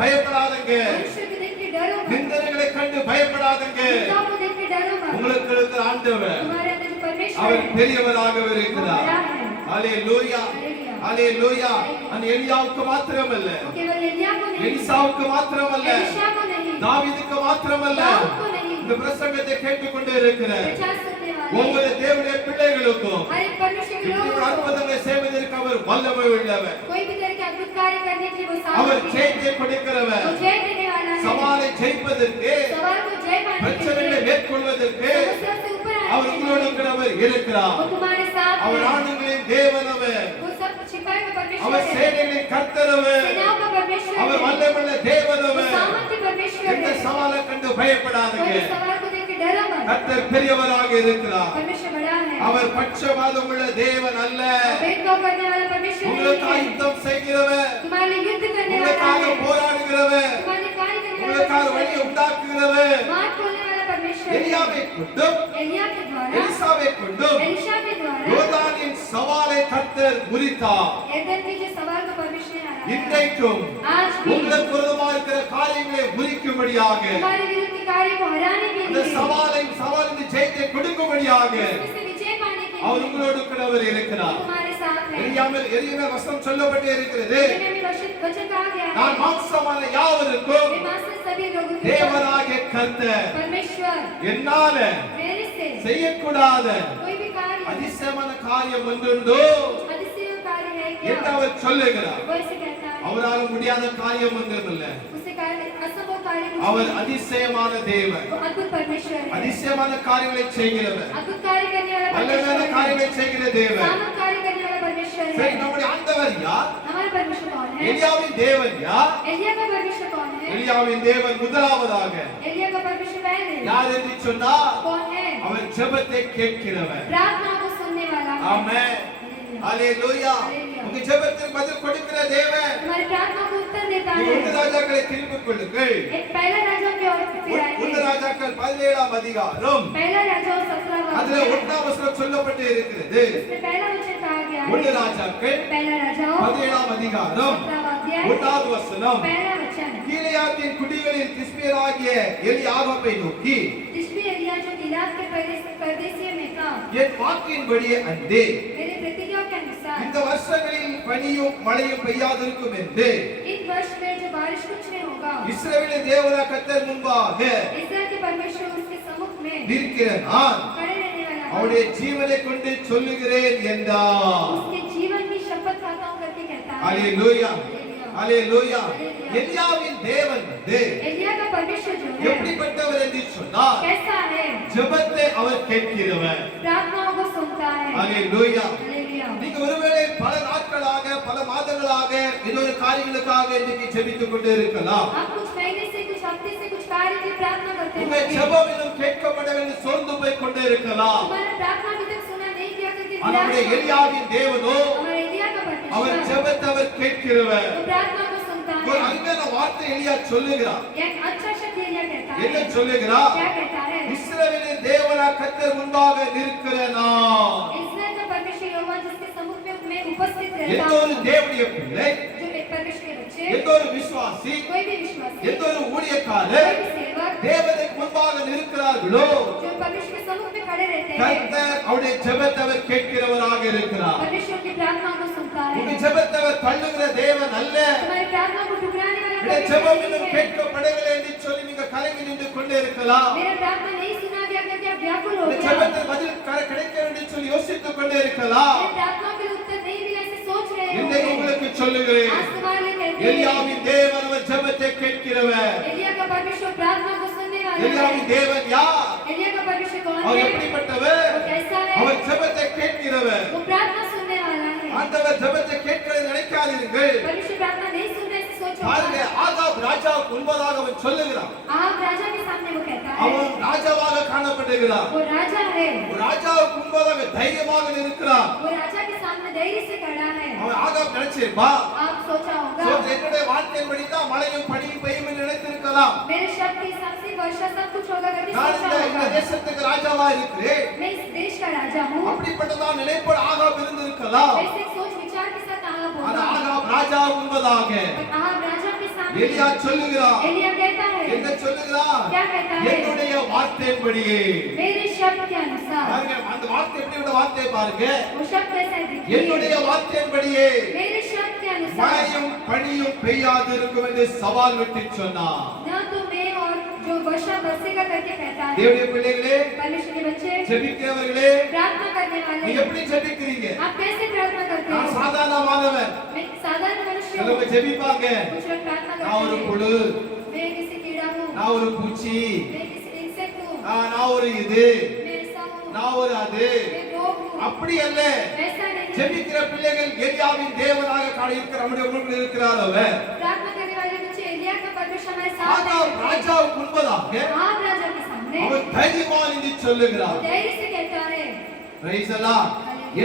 பயப்படாதீங்க. मनुष्य को देख के डरो मत, நிந்தனைகளை கண்டு பயப்படாதீங்க. निंदा को देख के डरो मत, உங்களுக்கு இருக்கிற ஆண்டவர் तुम्हारे अंदर जो परमेश्वर அவர் है பெரியவராக वो இருக்கிறார். बड़ा है। ஹalleluya ஹalleluya. அந்த எலியாவுக்கு மாத்திரமல்ல, वो केवल एलिया को नहीं, எலிசாவுக்கு மாத்திரமல்ல, एलिशा को नहीं, தாவீதுக்கு மாத்திரமல்ல, दाऊद को नहीं, இந்த பிரசங்கத்தை கேட்டுக்கொண்டே இருக்கிற प्रचार करने वाले ஒவ்வொரு தேவனுடைய பிள்ளைகளுக்கும் हर एक परमेश्वर के இப்படி लोगों को அற்புதங்களை செய்வதற்கு அவர் வல்லமை உள்ளவர். कोई भी तरह के अद्भुत कार्य करने के लिए वो அவர் सामर्थ्य है। ஜெயத்தை கொடுக்கிறவர். वो जय देने वाला है, சவாலை ஜெயிப்பதற்கு, सवाल को जय पाने के பிரச்சனைகளை लिए, மேற்கொள்வதற்கு समस्या से ऊपर அவர் आने के உங்களோடு लिए இருக்கிறவர் இருக்கிறார். वो तुम्हारे साथ அவர் है। ஆண்டுகளின் தேவன் அவர். वो सब छिपाए हुए परमेश्वर அவர் है, சேனைகளின் கர்த்தர் அவர். सेनाओं का परमेश्वर அவர் है, வல்லமையுள்ள தேவன் वो அவர். सामर्थ्य परमेश्वर எந்த है। சவாலை கண்டு कोई பயப்படாதீங்க. भी सवाल को देख के डरो मत, கர்த்தர் பெரியவராக இருக்கிறார். परमेश्वर बड़ा है, அவர் பட்சபாதம் உள்ள தேவன் அல்ல. भेदभाव करने वाला परमेश्वर नहीं உங்களுக்காக है, யுத்தம் செய்கிறவர், तुम्हारे लिए युद्ध करने वाला உங்களுக்காக है, போராடுகிறவர், तुम्हारे कार्य करने உங்களுக்காக वाला வழியை परमेश्वर है, உண்டாக்குகிறவர். मार्ग खोलने वाला परमेश्वर है। எலியாவை கொண்டும் एलिया के द्वारा, எலிசாவை கொண்டும் एलिशा के द्वारा யோர்தானின் சவாலை கர்த்தர் முறித்தார். एदन के जो सवाल को परमेश्वर ने हराया, இன்றைக்கும் आज भी உங்களுக்கு விரோதமாக இருக்கிற காரியங்களை முறிக்கும்படியாக, तुम्हारे विरुद्ध के कार्य को हराने के அந்த लिए, சவாலின் ஜெயத்தை கொடுக்கும்படியாக उसमें से विजय पाने के அவர் लिए உங்களோடு இருக்கிறவர் वो இருக்கிறார். तुम्हारे साथ है। எரியாமல் வசனம் சொல்லப்பட்டே இருக்கிறது. यहोवा में वचन कहा गया நான் है, மாம்சமான யாவருக்கும் वे मांस से सभी लोगों के ऊपर தேவனாகிய கர்த்தர் परमेश्वर என்னால मेरे से செய்யக்கூடாத कोई भी कार्य அதிசயமான காரியம் ஒன்றுண்டோ अधिशय कार्य है என்று क्या, அவர் சொல்லுகிறார். वो ऐसे कहता है, அவரால் முடியாத காரியம் ஒன்றுமில்ல. उससे कार्य असंभव कार्य कुछ அவர் नहीं। அதிசயமான தேவன், वो अद्भुत परमेश्वर है, அதிசயமான காரியங்களை செய்கிறவர், अद्भुत कार्य करने वाला வல்லமையான परमेश्वर है, காரியங்களை செய்கிற தேவன். सामर्थ कार्य करने वाला परमेश्वर சரி, है। நம்முடைய ஆண்டவர் யார்? हमारा परमेश्वर कौन है? எலியாவின் தேவன் யார்? एलिया का परमेश्वर कौन है? எலியாவின் தேவன் முதலாவதாக एलिया का परमेश्वर पहले யார் என்று சொன்னால் कौन है? அவர் ஜெபத்தை கேட்கிறவர். प्रार्थना को सुनने वाला है। ஆமென். ஹalleluya. உங்க ஜெபத்திற்கு பதில் கொடுக்கிற தேவன். तुम्हारी प्रार्थना को उत्तर देता நீங்க है। ஒன்று ராஜாக்களை திருப்பிக் கொள்ளுங்கள். एक पहला राजा की ओर फिर ஒன்று आएंगे। ராஜாக்கள் 17ஆம் அதிகாரம் पहला राजा और 17वां அதுல 1ஆம் வசனம் சொல்லப்பட்டு இருக்கிறது. इसमें पहला वचन कहा गया ஒன்று है। ராஜாக்கள் पहला राजा और 17ஆம் அதிகாரம் 17वां अध्याय 1வது வசனம். पहला वचन। கீலேயாத்தின் குடிகளில் திஸ்பியராகிய எலியாபை நோக்கி, तिशबी एलिया जो गिलाद के परदेसियों में था, என் வாக்கின்படியே அன்றே मेरे प्रतिज्ञा के अनुसार இந்த வருஷங்களில் பனியும் மழையும் பெய்யாதிருக்கும் என்று इन वर्ष में जो बारिश कुछ नहीं होगा, இஸ்ரவேலின் தேவனாகிய கர்த்தர் முன்பாக इस्राएल के परमेश्वर उसके सम्मुख में இருக்கிற நான் खड़े रहने वाला है। அவருடைய ஜீவனை கொண்டு சொல்லுகிறேன் என்றார். उसके जीवन की शपथ खाता हूं करके कहता है। ஹalleluya हालेलुया। ஹalleluya. எலியாவின் தேவன் வந்து एलिया का परमेश्वर जो है எப்படிப்பட்டவர் என்று சொன்னால் कैसा है? ஜெபத்தை அவர் கேட்கிறவர். प्रार्थनाओं को सुनता है। ஹalleluya. हालेलुया। நீங்க ஒருவேளை பல நாட்களாக பல மாதங்களாக இன்னொரு காரியங்களுக்காக இன்னைக்கு ஜெபித்துக் கொண்டே இருக்கலாம். आप कुछ महीने से कुछ हफ्ते से कुछ कार्य की प्रार्थना करते உங்க हैं, ஜெபம் இன்னும் கேட்கப்படவில்லை சோர்ந்து போய் கொண்டே இருக்கலாம். हमारा प्रार्थना अभी तक सुना नहीं किया करके நம்முடைய निराश हो। எலியாவின் தேவனோ हमारे एलिया का அவர் परमेश्वर ஜெபத்தை அவர் கேட்கிறவர். वो प्रार्थना को सुनता ஒரு है। அருமையான வார்த்தை எலியா சொல்லுகிறார். एक अच्छा शब्द एलिया कहता என்ன है। சொல்லுகிறார்? क्या कहता है? இஸ்ரவேலின் தேவனாகிய கர்த்தர் முன்பாக நிற்கிற நான், इस्राएल का परमेश्वर यहोवा जिसके सम्मुख में उपस्थित எந்த रहता ஒரு हूं, தேவனுடைய பிள்ளை, जो परमेश्वर के बच्चे, எந்த ஒரு விசுவாசி, कोई भी विश्वासी, எந்த ஒரு कोई ஊழியக்காரர் भी सेवक தேவனுக்கு முன்பாக நிற்கிறார்களோ जो परमेश्वर के सम्मुख में खड़े रहते हैं, கர்த்தர் அவருடைய ஜெபத்தை அவர் கேட்கிறவராக இருக்கிறார். परमेश्वर की प्रार्थना को सुनता உங்க है। ஜெபத்தை அவர் தள்ளுகிற தேவன் அல்ல. तुम्हारी प्रार्थना को ठुकराने वाला இந்த परमेश्वर ஜெபம் नहीं இன்னும் है। கேட்கப்படவில்லை என்று சொல்லி நீங்க கலங்கி நின்று கொண்டே இருக்கலாம். मेरा प्रार्थना नहीं सुना गया करके आप व्याकुल हो இந்த गया। ஜெபத்திற்கு பதில் கிடைக்க வேண்டும் என்று சொல்லி யோசித்துக் கொண்டே இருக்கலாம். मेरी प्रार्थना के लिए उत्तर नहीं मिला ऐसे सोच रहे இன்றைக்கு हो। உங்களுக்கு சொல்லுகிறேன், आज तुम्हारे लिए कहते हैं, எலியாவின் தேவன் அவர் ஜெபத்தை கேட்கிறவர். एलिया का परमेश्वर प्रार्थना को सुनने वाला எலியாவின் है। தேவன் யார்? एलिया का परमेश्वर कौन அவர் है? எப்படிப்பட்டவர்? वो कैसा है? அவர் ஜெபத்தை கேட்கிறவர். वो प्रार्थना सुनने वाला है। ஆண்டவர் ஜெபத்தை கேட்கிறதை நினைக்காதீர்கள். परमेश्वर प्रार्थना नहीं सुन रहे ऐसे सोचो। பாருங்க, ஆகாப் ராஜாவுக்கு முன்பதாக அவன் சொல்லுகிறான். आप राजा के सामने वो कहता है, அவன் ராஜாவாக காணப்படுகிறான். वो राजा है, ராஜாவுக்கு முன்பதாக தைரியமாக இருக்கிறான். वो राजा के सामने धैर्य से खड़ा है। அவன் ஆகாப் நினைச்சிருப்பா, आप सोचा होगा என்னுடைய வார்த்தையின்படி தான் மழையும் பனியும் பெய்யும் என்று நினைத்திருக்கலாம். मेरे शब्द के हिसाब से वर्षा सब कुछ होगा करके நான் सोचा இந்த होगा। தேசத்துக்கு ராஜாவா இருக்கிறேன். मैं इस देश का राजा हूँ। அப்படிப்பட்டதான் நினைப்போடு ஆகாப் இருந்திருக்கலாம். वैसे एक सोच विचार के साथ आगाब ஆனா होगा। ஆகாப் ராஜா முன்பதாக पर आप राजा के सामने எலியா சொல்லுகிறான் एलिया कहता है என்ன சொல்லுகிறான் क्या कहता है என்னுடைய வார்த்தையின்படியே मेरे शब्द के अनुसार பாருங்க அந்த வார்த்தை எப்படிப்பட்ட வார்த்தை பாருங்க वो शब्द कैसा है देखिए என்னுடைய வார்த்தையின்படியே मेरे शब्द के अनुसार மழையும் பனியும் பெய்யாது இருக்கும் என்று சவால் விட்டு சொன்னான் ना तो मैं और जो वर्षा बरसेगा करके कहता है தேவனுடைய பிள்ளைகளே परमेश्वर के बच्चे ஜெபிக்கிறவர்களே प्रार्थना करने वाले நீங்க எப்படி ஜெபிக்கிறீங்க आप कैसे प्रार्थना करते நான் हो சாதாரணமானவன் मैं एक साधारण मनुष्य हूँ சிலவங்க ஜெபிப்பாங்க कुछ लोग प्रार्थना நான் ஒரு करते हैं புழு मैं किसी कीड़ा हूँ நான் ஒரு பூச்சி मैं किसी इंसेक्ट हूँ நான் ஒரு இது मैं ऐसा हूँ நான் ஒரு அது मैं रोग हूँ அப்படி அல்ல ऐसा नहीं ஜெபிக்கிற பிள்ளைகள் எலியாவின் தேவனாக காண இருக்கிற நம்முடைய முன்னில் இருக்கிறார் அவர் प्रार्थना करने वाले बच्चे एलिया का परमेश्वर हमारे साथ ஆகாப் है ராஜாவுக்கு முன்பதாக आप राजा के सामने அவர் தைரியமாக நின்று சொல்லுகிறார் धैर्य से कहता है பிரைஸ் அல்லாஹ்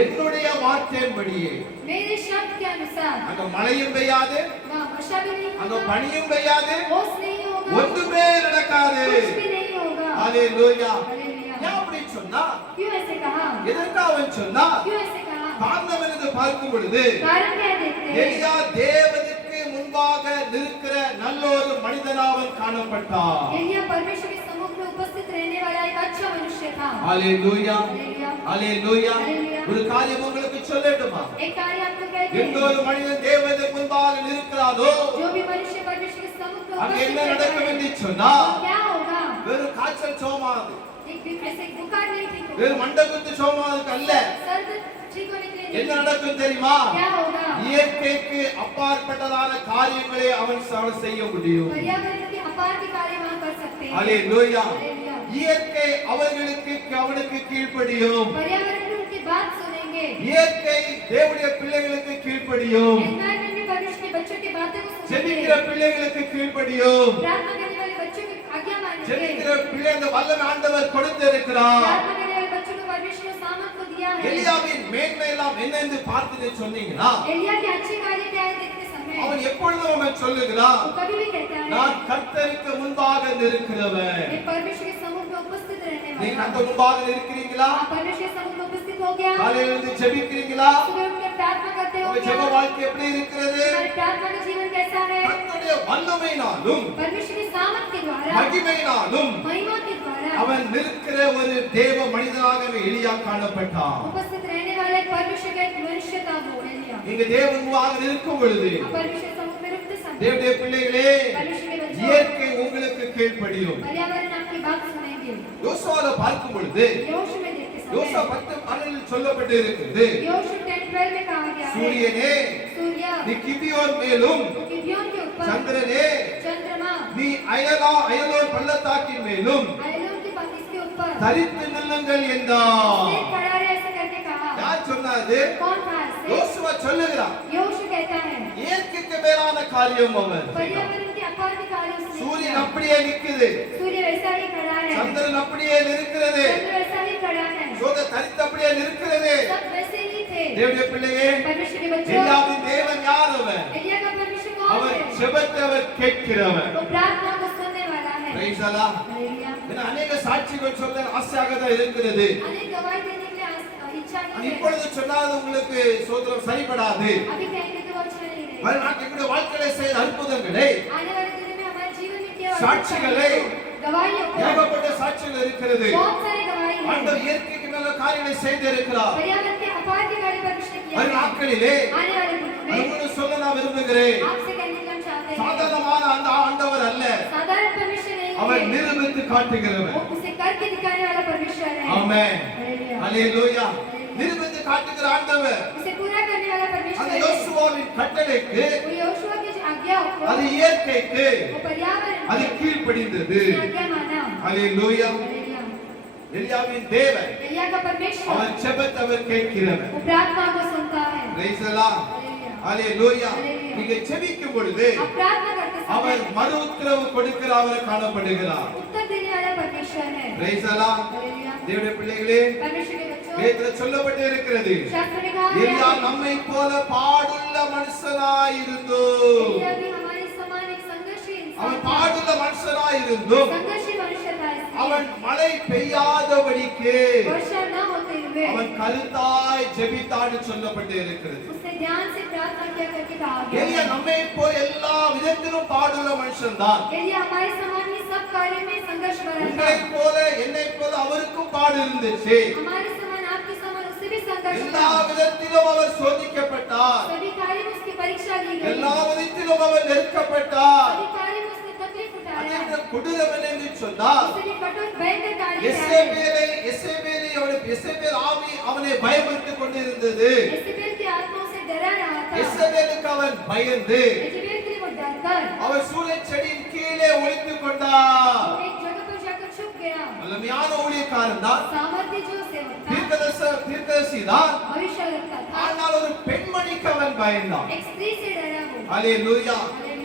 என்னுடைய வார்த்தையின்படியே मेरे शब्द के अनुसार அங்க மழையும் பெய்யாது वहाँ वर्षा भी नहीं அங்க होगा பனியும் பெய்யாது ओस नहीं होगा ஒன்றுமே நடக்காது कुछ भी नहीं होगा ஹalleluya हालेलुया ஏன் அப்படி சொன்னா क्यों ऐसे कहा எதற்காக அவன் சொன்னா क्यों ऐसे कहा காரணம் என்று பார்க்கும் பொழுது कारण क्या देखते हैं எலியா தேவனுக்கு முன்பாக நிற்கிற நல்ல ஒரு மனிதனாவன் காணப்பட்டான் एलिया परमेश्वर के सम्मुख में उपस्थित रहने वाला एक अच्छा मनुष्य था ஹalleluya हालेलुया ஹalleluya Hallelujah. ஒரு காரியம் உங்களுக்கு சொல்லட்டுமா एक कार्य आपको कहते எந்த हैं ஒரு மனிதன் தேவனுக்கு முன்பாக நிற்கிறாரோ जो भी मनुष्य परमेश्वर के सम्मुख में அங்க उपस्थित என்ன रहता நடக்கும் है என்று சொன்னா तो क्या होगा வெறும் காய்ச்சல் சோமாது एक डिप्रेस एक बुखार नहीं ठीक होगा வெறும் மண்டகுத்து சோமாதுக்கு அல்ல सर्द ठीक होने के लिए என்ன नहीं। நடக்கும் தெரியுமா क्या होगा இயற்கைக்கு அப்பாற்பட்டதான காரியங்களை அவன் செய்ய முடியும் पर्यावरण के अपार के कार्य वहाँ कर सकते हैं ஹalleluya हालेलुया இயற்கை அவர்களுக்கு அவனுக்கு கீழ்ப்படியும் पर्यावरण में उनकी बात सुनेंगे இயற்கை தேவனுடைய பிள்ளைகளுக்கு கீழ்ப்படியும் एनवायरनमेंट में परमेश्वर के बच्चों की बातें को ஜெபிக்கிற सुनेंगे பிள்ளைகளுக்கு கீழ்ப்படியும் प्रार्थना करने वाले बच्चों की आज्ञा मानेंगे ஜெபிக்கிற பிள்ளை அந்த வல்லமை ஆண்டவர் கொடுத்திருக்கிறார் प्रार्थना करने वाले बच्चों को परमेश्वर ने सामर्थ को दिया है எலியாவின் மேன்மை எல்லாம் என்ன என்று பார்த்து சொன்னீங்கன்னா एलिया के अच्छे कार्य क्या है देखते समय அவன் எப்பொழுதும் அவன் சொல்லுகிறான் वो कभी भी कहता है நான் கர்த்தருக்கு முன்பாக நிற்கிறவன் मैं परमेश्वर के सम्मुख में उपस्थित रहने நீங்க वाला அந்த हूँ। முன்பாக இருக்கிறீங்களா आप परमेश्वर के सम्मुख में उपस्थित हो गया காலையில இருந்து ஜெபிக்கிறீங்களா सुबह उठ के प्रार्थना करते हो உங்க क्या ஜெப வாழ்க்கை எப்படி இருக்கிறது हमारे प्रार्थना का जीवन कैसा है கர்த்தருடைய வல்லமையினாலும் परमेश्वर की सामर्थ के द्वारा மகிமையினாலும் महिमा के द्वारा அவன் நிற்கிற ஒரு தேவ மனிதனாகவே எலியா காணப்பட்டான் उपस्थित रहने वाला एक परमेश्वर का एक मनुष्य था वो एलिया நீங்க தேவன் முன்பாக நிற்கும் பொழுது आप परमेश्वर के सम्मुख में रुकते समय தேவனுடைய பிள்ளைகளே परमेश्वर के बच्चों இயற்கை உங்களுக்கு கீழ்ப்படியும் पर्यावरण आपकी बात सुनेंगे யோசுவாவை பார்க்கும் பொழுது योशु में देखते யோசுவா समय 10:12 சொல்லப்பட்டு இருக்கிறது योशु 10:12 में कहा गया है சூரியனே सूर्य நீ கிபியோன் மேலும் गिबियोन के ऊपर சந்திரனே चंद्रमा நீ அயலோன் பள்ளத்தாக்கின் மேலும் आयलोन के पास इसके ऊपर தரித்து நில்லுங்கள் என்றார் सिर खड़ा रहे ऐसे करके कहा யார் சொன்னாது कौन था ऐसे யோசுவா சொல்லுகிறான் योशु कहता है இயற்கைக்கு மேலான காரியம் அவன் पर्यावरण के अपार के कार्य उसने சூரியன் किया। அப்படியே நிக்குது सूर्य वैसा ही खड़ा है சந்திரன் அப்படியே நிற்கிறது चंद्र वैसा ही खड़ा है சோத தரித்து அப்படியே நிற்கிறது सब वैसे ही थे தேவனுடைய பிள்ளையே परमेश्वर के बच्चों எலியாவின் தேவன் யார் அவன் एलिया का परमेश्वर कौन அவன் है செபத்தை அவர் கேட்கிறவன் वो प्रार्थना को सुनने वाला है பிரைஸ் அல்லாஹ் हालेलुया என अनेक சாட்சிகள் சொல்ல ஆசையாக தான் இருக்கிறது अनेक गवाही देने के लिए इच्छा ஆனா नहीं है இப்பொழுது சொன்னால் உங்களுக்கு சோதரம் சரிபடாது अभी कहेंगे तो वो अच्छा नहीं रहेगा வரலாற்றுடைய வாழ்க்கையில செய்த அற்புதங்களை आने वाले दिनों में हमारे जीवन में क्या சாட்சிகளை गवाहियों को ஏகப்பட்ட சாட்சிகள் இருக்கிறது बहुत सारे गवाही हैं ஆண்டவர் இயற்கைக்கு மேல காரியங்களை செய்திருக்கிறார் पर्यावरण के अपार के कार्य परमेश्वर ने किया வரும் है நாட்களிலே आने वाले दिनों में உங்களுக்கு சொல்ல நான் விரும்புகிறேன் आपसे कहने के लिए हम चाहते हैं சாதாரணமான அந்த ஆண்டவர் அல்ல साधारण परमेश्वर नहीं அவர் है நிரூபித்து காட்டுகிறவர் वो उसे करके दिखाने वाला परमेश्वर है ஆமென் हालेलुया ஹalleluya நிரூபித்து காட்டுகிற ஆண்டவர் उसे पूरा करने वाला परमेश्वर அந்த है யோசுவாவின் கட்டளைக்கு वो योशुआ की जो आज्ञा को அது இயற்கைக்கு वो पर्यावरण அது की கீழ்ப்படிந்தது आज्ञा माना ஹalleluya हालेलुया எலியாவின் தேவன் एलिया का परमेश्वर அவர் செபத்தை அவர் கேட்கிறவர் वो प्रार्थना को सुनता है பிரைஸ் அல்லாஹ் हालेलुया ஹalleluya நீங்க செபிக்கும் பொழுது आप प्रार्थना करते அவர் समय மறு உத்தரவு கொடுக்கிறவர் காணப்படுகிறார் उत्तर देने वाला परमेश्वर है பிரைஸ் அல்லாஹ் हालेलुया தேவனுடைய பிள்ளைகளே परमेश्वर के बच्चों வேதத்துல சொல்லப்பட்டு இருக்கிறது शास्त्र में कहा எலியா है நம்மை போல பாடுள்ள மனுஷனாய் இருந்தோ एलिया भी हमारे समान एक संघर्षी அவன் इंसान था பாடுள்ள மனுஷனாய் இருந்தும் संघर्षी मनुष्य था इसलिए அவன் மழை பெய்யாதபடிக்கு वर्षा न होते हुए அவன் கருத்தாய் ஜெபித்தான்னு சொல்லப்பட்டு இருக்கிறது उसने ध्यान से प्रार्थना क्या करके कहा गया எலியா है। நம்மை போல எல்லா விதத்திலும் பாடுள்ள மனுஷன்தான். एलिया हमारे समान ही सब कार्य में संघर्ष भरा था। உங்களை போல என்னை போல அவருக்கும் பாடு இருந்துச்சு. हमारे समान आपके समान उससे भी संघर्ष எல்லா था। விதத்திலும் அவர் சோதிக்கப்பட்டார். सभी कार्य में उसकी परीक्षा ली गई। எல்லா விதத்திலும் அவர் நெருக்கப்பட்டார். सभी कार्य में उसने तकलीफ उठाया। அதே கொடூரம் என்று சொன்னார். उसने कठोर भयंकर कार्य किया है। எசேபேல் ஆவி அவனை பயமுறுத்திக் கொண்டிருந்தது. एजेबेल की आत्मा उसे डरा रहा था। எசேபேலுக்கு அவன் பயந்து एजेबेल के लिए वो डरकर அவர் சூளைச் செடியின் கீழே ஒளித்துக் கொண்டார். एक जगह पर जाकर छुप गया। வல்லமையான ஊழியக்காரன் தான், सामर्थ्य जो सेवक था, தீர்க்கதரிசி தான். भविष्य रखता था। ஆனால் ஒரு பெண்மணிக்கு அவன் பயந்தான். एक स्त्री से डरा वो। அல்லேலூயா.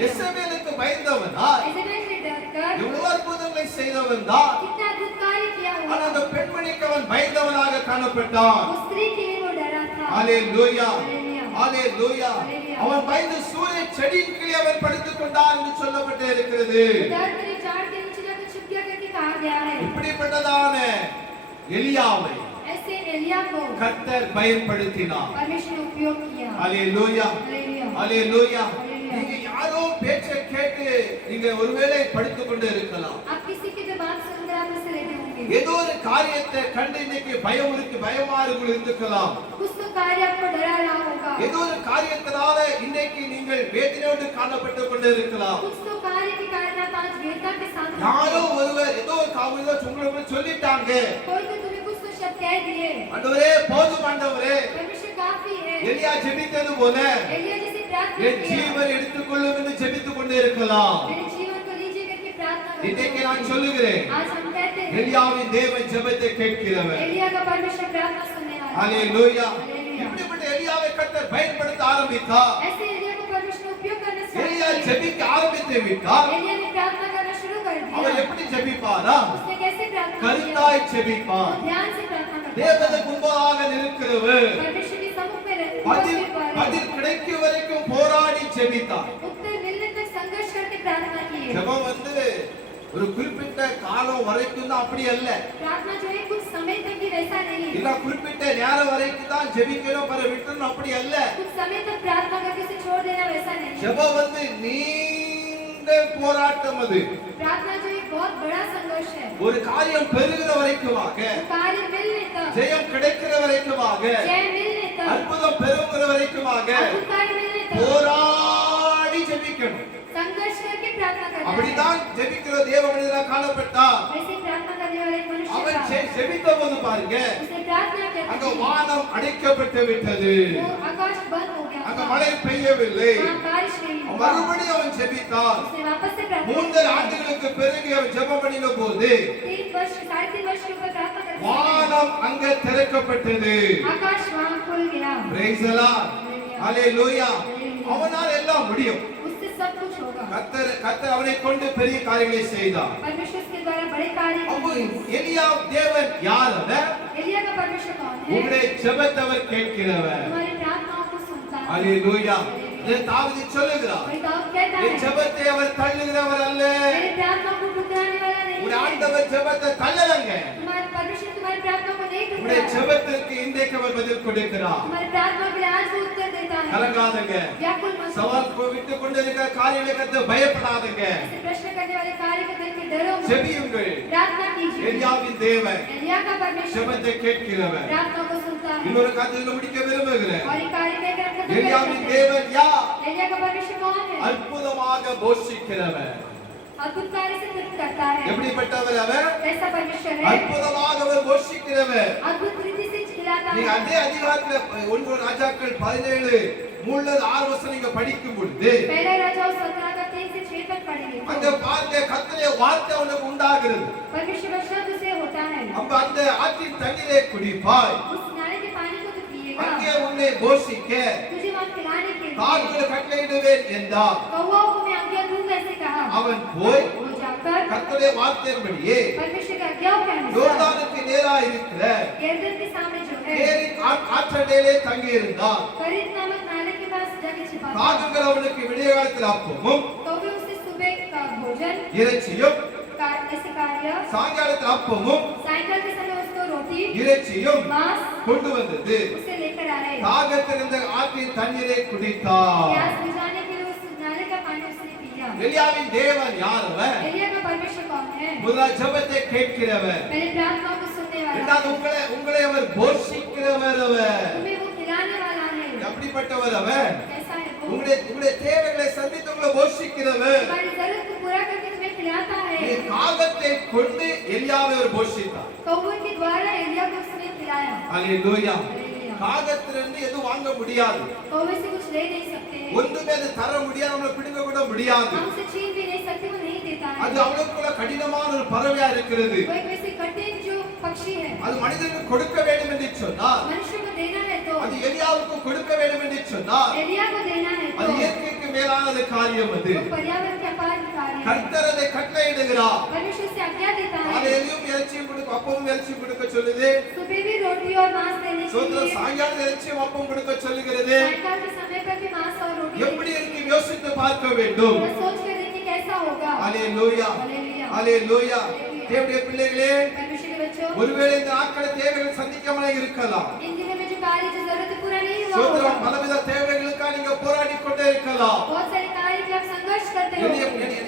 எசேபேலுக்கு பயந்தவன் தான், एजेबेल से डरकर எவ்வளவு அற்புதங்களை செய்தவன் தான். कितना अद्भुत कार्य किया हुआ। ஆனால் அந்த பெண்மணிக்கு அவன் பயந்தவனாக காணப்பட்டான். उस स्त्री के लिए वो डरा था। அல்லேலூயா. हालेलुया। அல்லேலூயா. அவன் பயந்து சூளைச் செடியின் கீழே அவன் படுத்துக் கொண்டான் என்று சொல்லப்பட்டு இருக்கிறது. डर कर झाड़ के नीचे जाकर छुप गया करके कहा गया है। இப்படிப்பட்டதான எலியாவை ऐसे एलिया को கர்த்தர் பயன்படுத்தினார். परमेश्वर ने उपयोग किया। அல்லேலூயா. हालेलुया। அல்லேலூயா. हालेलुया। நீங்க யாரோ பேச்சை கேட்டு நீங்க ஒருவேளை படுத்துக் கொண்டு இருக்கலாம். आप किसी की जो बात सुनकर आप उससे लेटे होंगे। ஏதோ ஒரு காரியத்தை கண்டு இன்னைக்கு பயமாறுகள் இருக்கலாம். कुछ तो कार्य आपको डरा रहा होगा। ஏதோ ஒரு காரியத்தினால இன்னைக்கு நீங்கள் வேதனையோடு காணப்பட்டுக் கொண்டு இருக்கலாம். कुछ तो कार्य के कारण आप आज वेदना के साथ हैं। யாரோ ஒருவர் ஏதோ ஒரு காரியத்தை உங்களுக்கு சொல்லிட்டாங்க. कोई तो तुम्हें कुछ तो शब्द कह दिए। ஆண்டவரே போதும் ஆண்டவரே, परमेश्वर काफी है। எலியா ஜெபித்தது போல एलिया जैसे प्रार्थना என் किया। ஜீவனை எடுத்துக்கொள்ளும் என்று ஜெபித்துக் கொண்டு இருக்கலாம். मेरे जीवन को लीजिए करके प्रार्थना करते இன்னைக்கு हैं। நான் சொல்லுகிறேன், आज हम कहते हैं எலியாவின் தேவன் ஜெபத்தை கேட்கிறவர். एलिया का परमेश्वर प्रार्थना सुनने वाला है। அல்லேலூயா. हालेलुया। இப்படிப்பட்ட எலியாவை கர்த்தர் பயன்படுத்த ஆரம்பித்தார். ऐसे एलिया को परमेश्वर ने उपयोग करना स्टार्ट எலியா किया। ஜெபிக்க ஆரம்பித்து விட்டார். एलिया ने प्रार्थना करना शुरू कर அவர் दिया। எப்படி ஜெபிப்பாரா? उसने कैसे प्रार्थना किया? கருத்தாய் ஜெபிப்பார். वो ध्यान से प्रार्थना करता தேவனுக்கு முன்பாக நிற்கிறவர் परमेश्वर के सम्मुख में பதில் பதில் கிடைக்கும் வரைக்கும் போராடி ஜெபித்தார். उत्तर मिलने तक संघर्ष करके प्रार्थना की है। ஜெபம் ஒரு குறிப்பிட்ட காலம் வரைக்கும் தான், அப்படி அல்ல. प्रार्थना जो है कुछ समय तक ही वैसा नहीं है। இல்ல குறிப்பிட்ட நேரம் வரைக்கும் தான் ஜெபிக்கணும் பர விட்டுறணும், அப்படி அல்ல. कुछ समय तक प्रार्थना करके उसे छोड़ देना वैसा नहीं है। ஜெபம் நீண்ட போராட்டம். அது प्रार्थना जो एक बहुत बड़ा संघर्ष है। ஒரு காரியம் பெறுகிற வரைக்குமாக, कार्य मिलने तक, ஜெயம் கிடைக்கிற வரைக்குமாக, जय मिलने तक, அற்புதம் பெறுகிற வரைக்குமாக अद्भुत कार्य मिलने तक போராடி ஜெபிக்கணும். संघर्ष करके प्रार्थना करना है। அப்படிதான் ஜெபிக்கிற தேவ மனிதனாக காணப்பட்டார். वैसे प्रार्थना करने वाला एक मनुष्य அவன் था। ஜெபித்த போது பாருங்க, उसने प्रार्थना அங்க की। வானம் அடைக்கப்பட்டு விட்டது. वो आकाश बंद हो गया அங்க था। மழை பெய்யவில்லை. वहाँ बारिश नहीं हुआ। மறுபடியும் அவன் ஜெபித்தான். उसने वापस से प्रार्थना 3 की। ஆண்டுகளுக்கு பிறகு அவன் ஜெபம் பண்ணின போது 3 वर्ष 3.5 वर्ष के ऊपर प्रार्थना करते हैं। வானம் அங்க திறக்கப்பட்டது. आकाश वहाँ खुल गया। Praise the Lord. Hallelujah. அவனால் எல்லாம் முடியும். उससे सब कुछ होगा। கர்த்தர் அவனை கொண்டு பெரிய காரியங்களை செய்தார். परमेश्वर के द्वारा बड़े कार्य அப்போ किए। எலியா தேவன் யார்? அவர் एलिया का परमेश्वर कौन है? உங்களுடைய ஜெபத்தை அவர் கேட்கிறவர். तुम्हारी प्रार्थनाओं को सुनता है। ஹalleluya. இதை தாவீது சொல்லுகிறார், और दाऊद कहता என் है, ஜெபத்தை அவர் தள்ளுகிறவர் அல்ல. मेरी प्रार्थना को ठुकराने वाला नहीं உங்களுடைய है। ஆண்டவர் ஜெபத்தை தள்ளலங்க. तुम्हारे परमेश्वर तुम्हारी प्रार्थना को नहीं உங்களுடைய ठुकराता। ஜெபத்திற்கு இன்றைக்கு அவர் பதில் கொடுக்கிறார். तुम्हारी प्रार्थना के लिए आज वो उत्तर देता है। கலங்காதங்க. व्याकुल मत हो। சவால் விட்டு கொண்டிருக்கிற காரியங்களை கண்டு பயப்படாதங்க. ऐसे प्रश्न करने वाले कार्य को देख के डरो मत। ஜெபியுங்கள். प्रार्थना कीजिए। எலியாவின் தேவன் एलिया का परमेश्वर ஜெபத்தை கேட்கிறவர். प्रार्थना को सुनता है। இன்னொரு காரியத்தை முடிக்க விரும்புகிறேன். और ये कार्य कहकर हम खत्म எலியாவின் करते हैं। தேவன் யார்? एलिया का परमेश्वर कौन है? அற்புதமாக போஷிக்கிறவர். अद्भुत कार्य से तृप्त करता है। எப்படிப்பட்டவர் அவர்? ऐसा परमेश्वर है। அற்புதமாக அவர் போஷிக்கிறவர். अद्भुत रीति से खिलाता நீங்க है। அதே அதிகாரத்துல 1 ராஜாக்கள் 17:3-6 நீங்க படிக்கும் பொழுது पहला राजाओं 17 का 3 से 6 तक पढ़ेंगे। அங்க பாருங்க, கர்த்தருடைய வார்த்தை உனக்கு உண்டாகிறது. परमेश्वर का शब्द से होता है। அப்ப அந்த ஆற்றின் தண்ணீரை குடிப்பாய். उस नाले के पानी को तू पिएगा। அங்கே உன்னை போஷிக்க तुझे वहाँ खिलाने के लिए கால்களை கட்டளையிடுவேன் என்றார். कौओं को मैं आज्ञा दूंगा ऐसे कहा। அவன் போய் वो जाकर கர்த்தருடைய வார்த்தையின்படியே परमेश्वर की आज्ञा के अनुसार யோர்தானுக்கு நேராக இருக்கிற यरदन के सामने जो है கேரித் ஆற்றடையிலே தங்கி இருந்தான். करीत नामक नाले के पास जाके छिपा था। காகங்கள் அவனுக்கு விடிய காலத்தில் அப்பமும் तो भी उसे सुबह का भोजन இறைச்சியும், ऐसे कार्य, சாயங்காலத்தில் அப்பமும் सायंकाल के समय उसको रोटी இறைச்சியும் मांस கொண்டு வந்தது. उसे लेकर आए। தாகத்திருந்த ஆற்றின் தண்ணீரை குடித்தார். प्यास बुझाने के लिए उस नाले का पानी उसने पिया। எலியாவின் தேவன் யார் அவர்? एलिया का परमेश्वर कौन है? முதல் ஜெபத்தை கேட்கிறவர். पहले प्रार्थना को सुनने वाला, இரண்டாவது உங்களை அவர் போஷிக்கிறவர் அவர். तुम्हें वो खिलाने वाला है। எப்படிப்பட்டவர் அவர்? कैसा है वो? உங்களுடைய தேவைகளை சந்தித்து உங்களை போஷிக்கிறவர். तुम्हारी जरूरत को पूरा करके तुम्हें खिलाता है। நீ தாகத்தை கொண்டு எலியாவை அவர் போஷித்தார். कौवे के द्वारा एलिया को उसने खिलाया। அல்லேலூயா. हालेलुया। தாகத்திலிருந்து எதுவும் வாங்க முடியாது. कौवे से कुछ ले नहीं सकते, ஒன்றுமே அது தர முடியாது, நம்மளை பிடுங்க கூட முடியாது. हमसे छीन भी नहीं सकते, वो नहीं देता அது है। அவளுக்குள்ள கடினமான ஒரு பறவையா இருக்கிறது. वो एक वैसे कठिन जो पक्षी है, அது மனிதனுக்கு கொடுக்க வேண்டும் என்று சொன்னால், मनुष्य को देना है तो, அது எலியாவுக்கு கொடுக்க வேண்டும் என்று சொன்னால், एलिया को देना है அது तो, இயற்கைக்கு மேலான காரியம் அது. वो पर्यावरण के अपार कार्य है। கர்த்தர் அதை கட்டளையிடுகிறார். परमेश्वर से आज्ञा देता है। காலையிலும் இறைச்சியும் கொடுக்க, அப்பமும் இறைச்சியும் கொடுக்க சொல்லுது. सुबह भी रोटी और मांस देने के சோத்திரம் लिए, சாயங்காலம் இறைச்சியும் அப்பம் கொடுக்க சொல்லுகிறது. सायंकाल के समय पर भी मांस और रोटी எப்படி देने இருக்கு யோசித்து பார்க்க வேண்டும். के लिए। सोच कर देखिए कैसा होगा। அல்லேலூயா. हालेलुया। அல்லேலூயா. தேவனுடைய பிள்ளைகளே, परमेश्वर के बच्चों, ஒருவேளை இந்த நாட்கள தேவைகள் சந்திக்காமலே இருக்கலாம். इन दिनों में जो कार्य जो जरूरत पूरा नहीं हुआ சோத்திரம் होगा, பலவித தேவைகளுக்காக நீங்க போராடி கொண்டே இருக்கலாம். बहुत सारे कार्य के आप संघर्ष करते हो।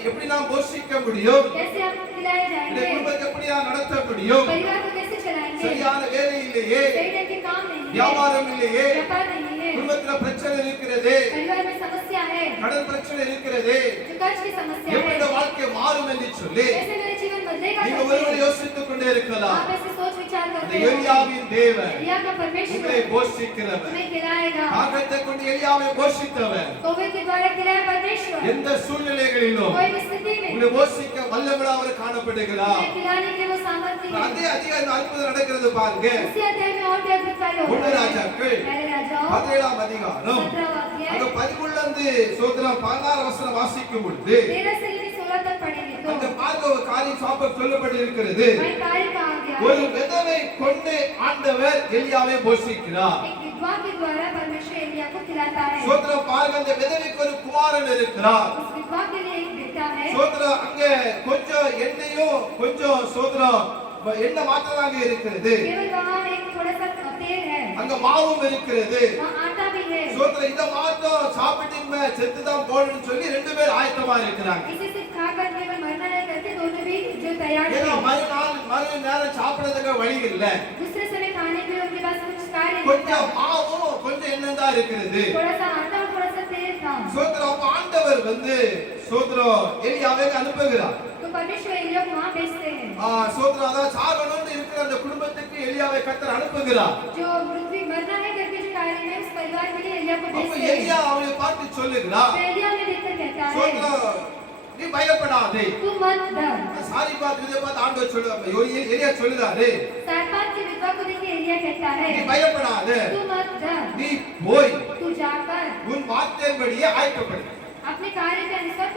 எப்படி நாம் போஷிக்க முடியும்? कैसे आप खिलाए இந்த जाएंगे, குடும்பத்தை எப்படி நாம் நடத்த முடியும்? परिवार को कैसे चलाएंगे, சரியான வேலை இல்லையே, सही ढंग के काम नहीं है, வியாபாரம் இல்லையே, व्यापार नहीं है, குடும்பத்துல பிரச்சனை இருக்கிறது, परिवार में समस्या है, கடன் பிரச்சனை இருக்கிறது, जो कर्ज की समस्या எப்படி है, இந்த வாழ்க்கை மாறும் என்று சொல்லி कैसे मेरा जीवन बदलेगा, நீங்க ஒருவர் யோசித்துக் கொண்டே இருக்கலாம். आप ऐसे सोच विचार அந்த करते हो। எலியாவின் தேவன் एलिया का परमेश्वर உங்களை போஷிக்கிறவர். तुम्हें खिलाएगा, தாகத்தை கொண்டு எலியாவை போஷித்தவர். कौवे के द्वारा खिलाया परमेश्वर, எந்த சூழ்நிலைகளிலும் कोई भी स्थिति में உங்களை போஷிக்க வல்லவராக அவர் காணப்படுகிறார். तुम्हें खिलाने के वो सामर्थ्य है। அதே அதிக அற்புதம் நடக்கிறது பாருங்க. उसी अध्याय में और भी अद्भुत कार्य होता ஒன்று है। ராஜாக்கள் पहले राजाओं 17ஆம் அதிகாரம் 17वां अध्याय அங்க 11 சோத்திரம் 16 வசனம் வாசிக்கும் பொழுது 13 से लेकर 16 तक पढ़ेंगे तो அந்த பார்க்க ஒரு காரியம் சாப்ப சொல்லப்பட்டிருக்கிறது. वही कार्य कहा गया ஒரு है। விதவை கொண்டு ஆண்டவர் எலியாவை போஷிக்கிறார். एक विधवा के द्वारा परमेश्वर एलिया को खिलाता है। சோத்திரம் பாருங்க, அந்த விதவைக்கு ஒரு குமாரன் இருக்கிறார். उस विधवा के लिए एक बेटा है। சோத்திரம் அங்க கொஞ்சம் எண்ணெயும் கொஞ்சம் சோத்திரம் எண்ணெய் மாத்திரமாக இருக்கிறது. केवल वहाँ एक थोड़ा सा तेल है, அங்க மாவும் இருக்கிறது. वहाँ आटा भी है। சோத்திரம் இந்த மாத்தம் சாப்பிட்டு செத்து தான் போடணும்னு சொல்லி ரெண்டு பேர் ஆயத்தமா இருக்கிறாங்க. इसे सिर्फ खाकर केवल मरना है करके दोनों भी जो तैयार ஏன்னா थे। மறு நேரம் சாப்பிடறதுக்கு வழி இல்ல. दूसरे समय खाने के लिए उनके पास कुछ कार्य नहीं கொஞ்சம் था। மாவும் கொஞ்சம் எண்ணெய் தான் இருக்கிறது. थोड़ा सा आटा और थोड़ा सा तेल था। சோத்திரம் அப்ப ஆண்டவர் சோத்திரம் எலியாவை அனுப்புகிறார். तो परमेश्वर एलिया को वहाँ भेजते हैं। சோத்திரம் அதான் சாகணும்னு இருக்கிற அந்த குடும்பத்துக்கு எலியாவை கர்த்தர் அனுப்புகிறார். जो मृत्यु मरना है करके जो कार्य है उस परिवार के लिए एलिया को அப்ப भेजते हैं। எலியா அவனை பார்த்து சொல்லுகிறார், तो एलिया ने देखकर कहता है, சோத்திரம் நீ பயப்படாதே. तू मत डर। சாரி பார்த்து இதை பார்த்து ஆண்டவர் சொல்லுவாங்க, எலியா சொல்லுறாரு, सारपात की विधवा को देखिए एलिया कहता நீ है, பயப்படாதே, तू मत डर, நீ போய் तू जाकर உன் வார்த்தையின்படியே ஆயத்தப்படு. अपने कार्य के अनुसार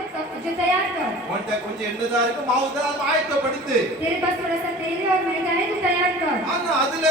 जो तैयार कर। உன்கிட்ட கொஞ்சம் எண்ணெய் இருக்கு, மாவு தான், அதை ஆயத்தப்படுத்து. तेरे पास थोड़ा सा तेल है और मैदा है, तू तैयार कर। ஆனா அதுல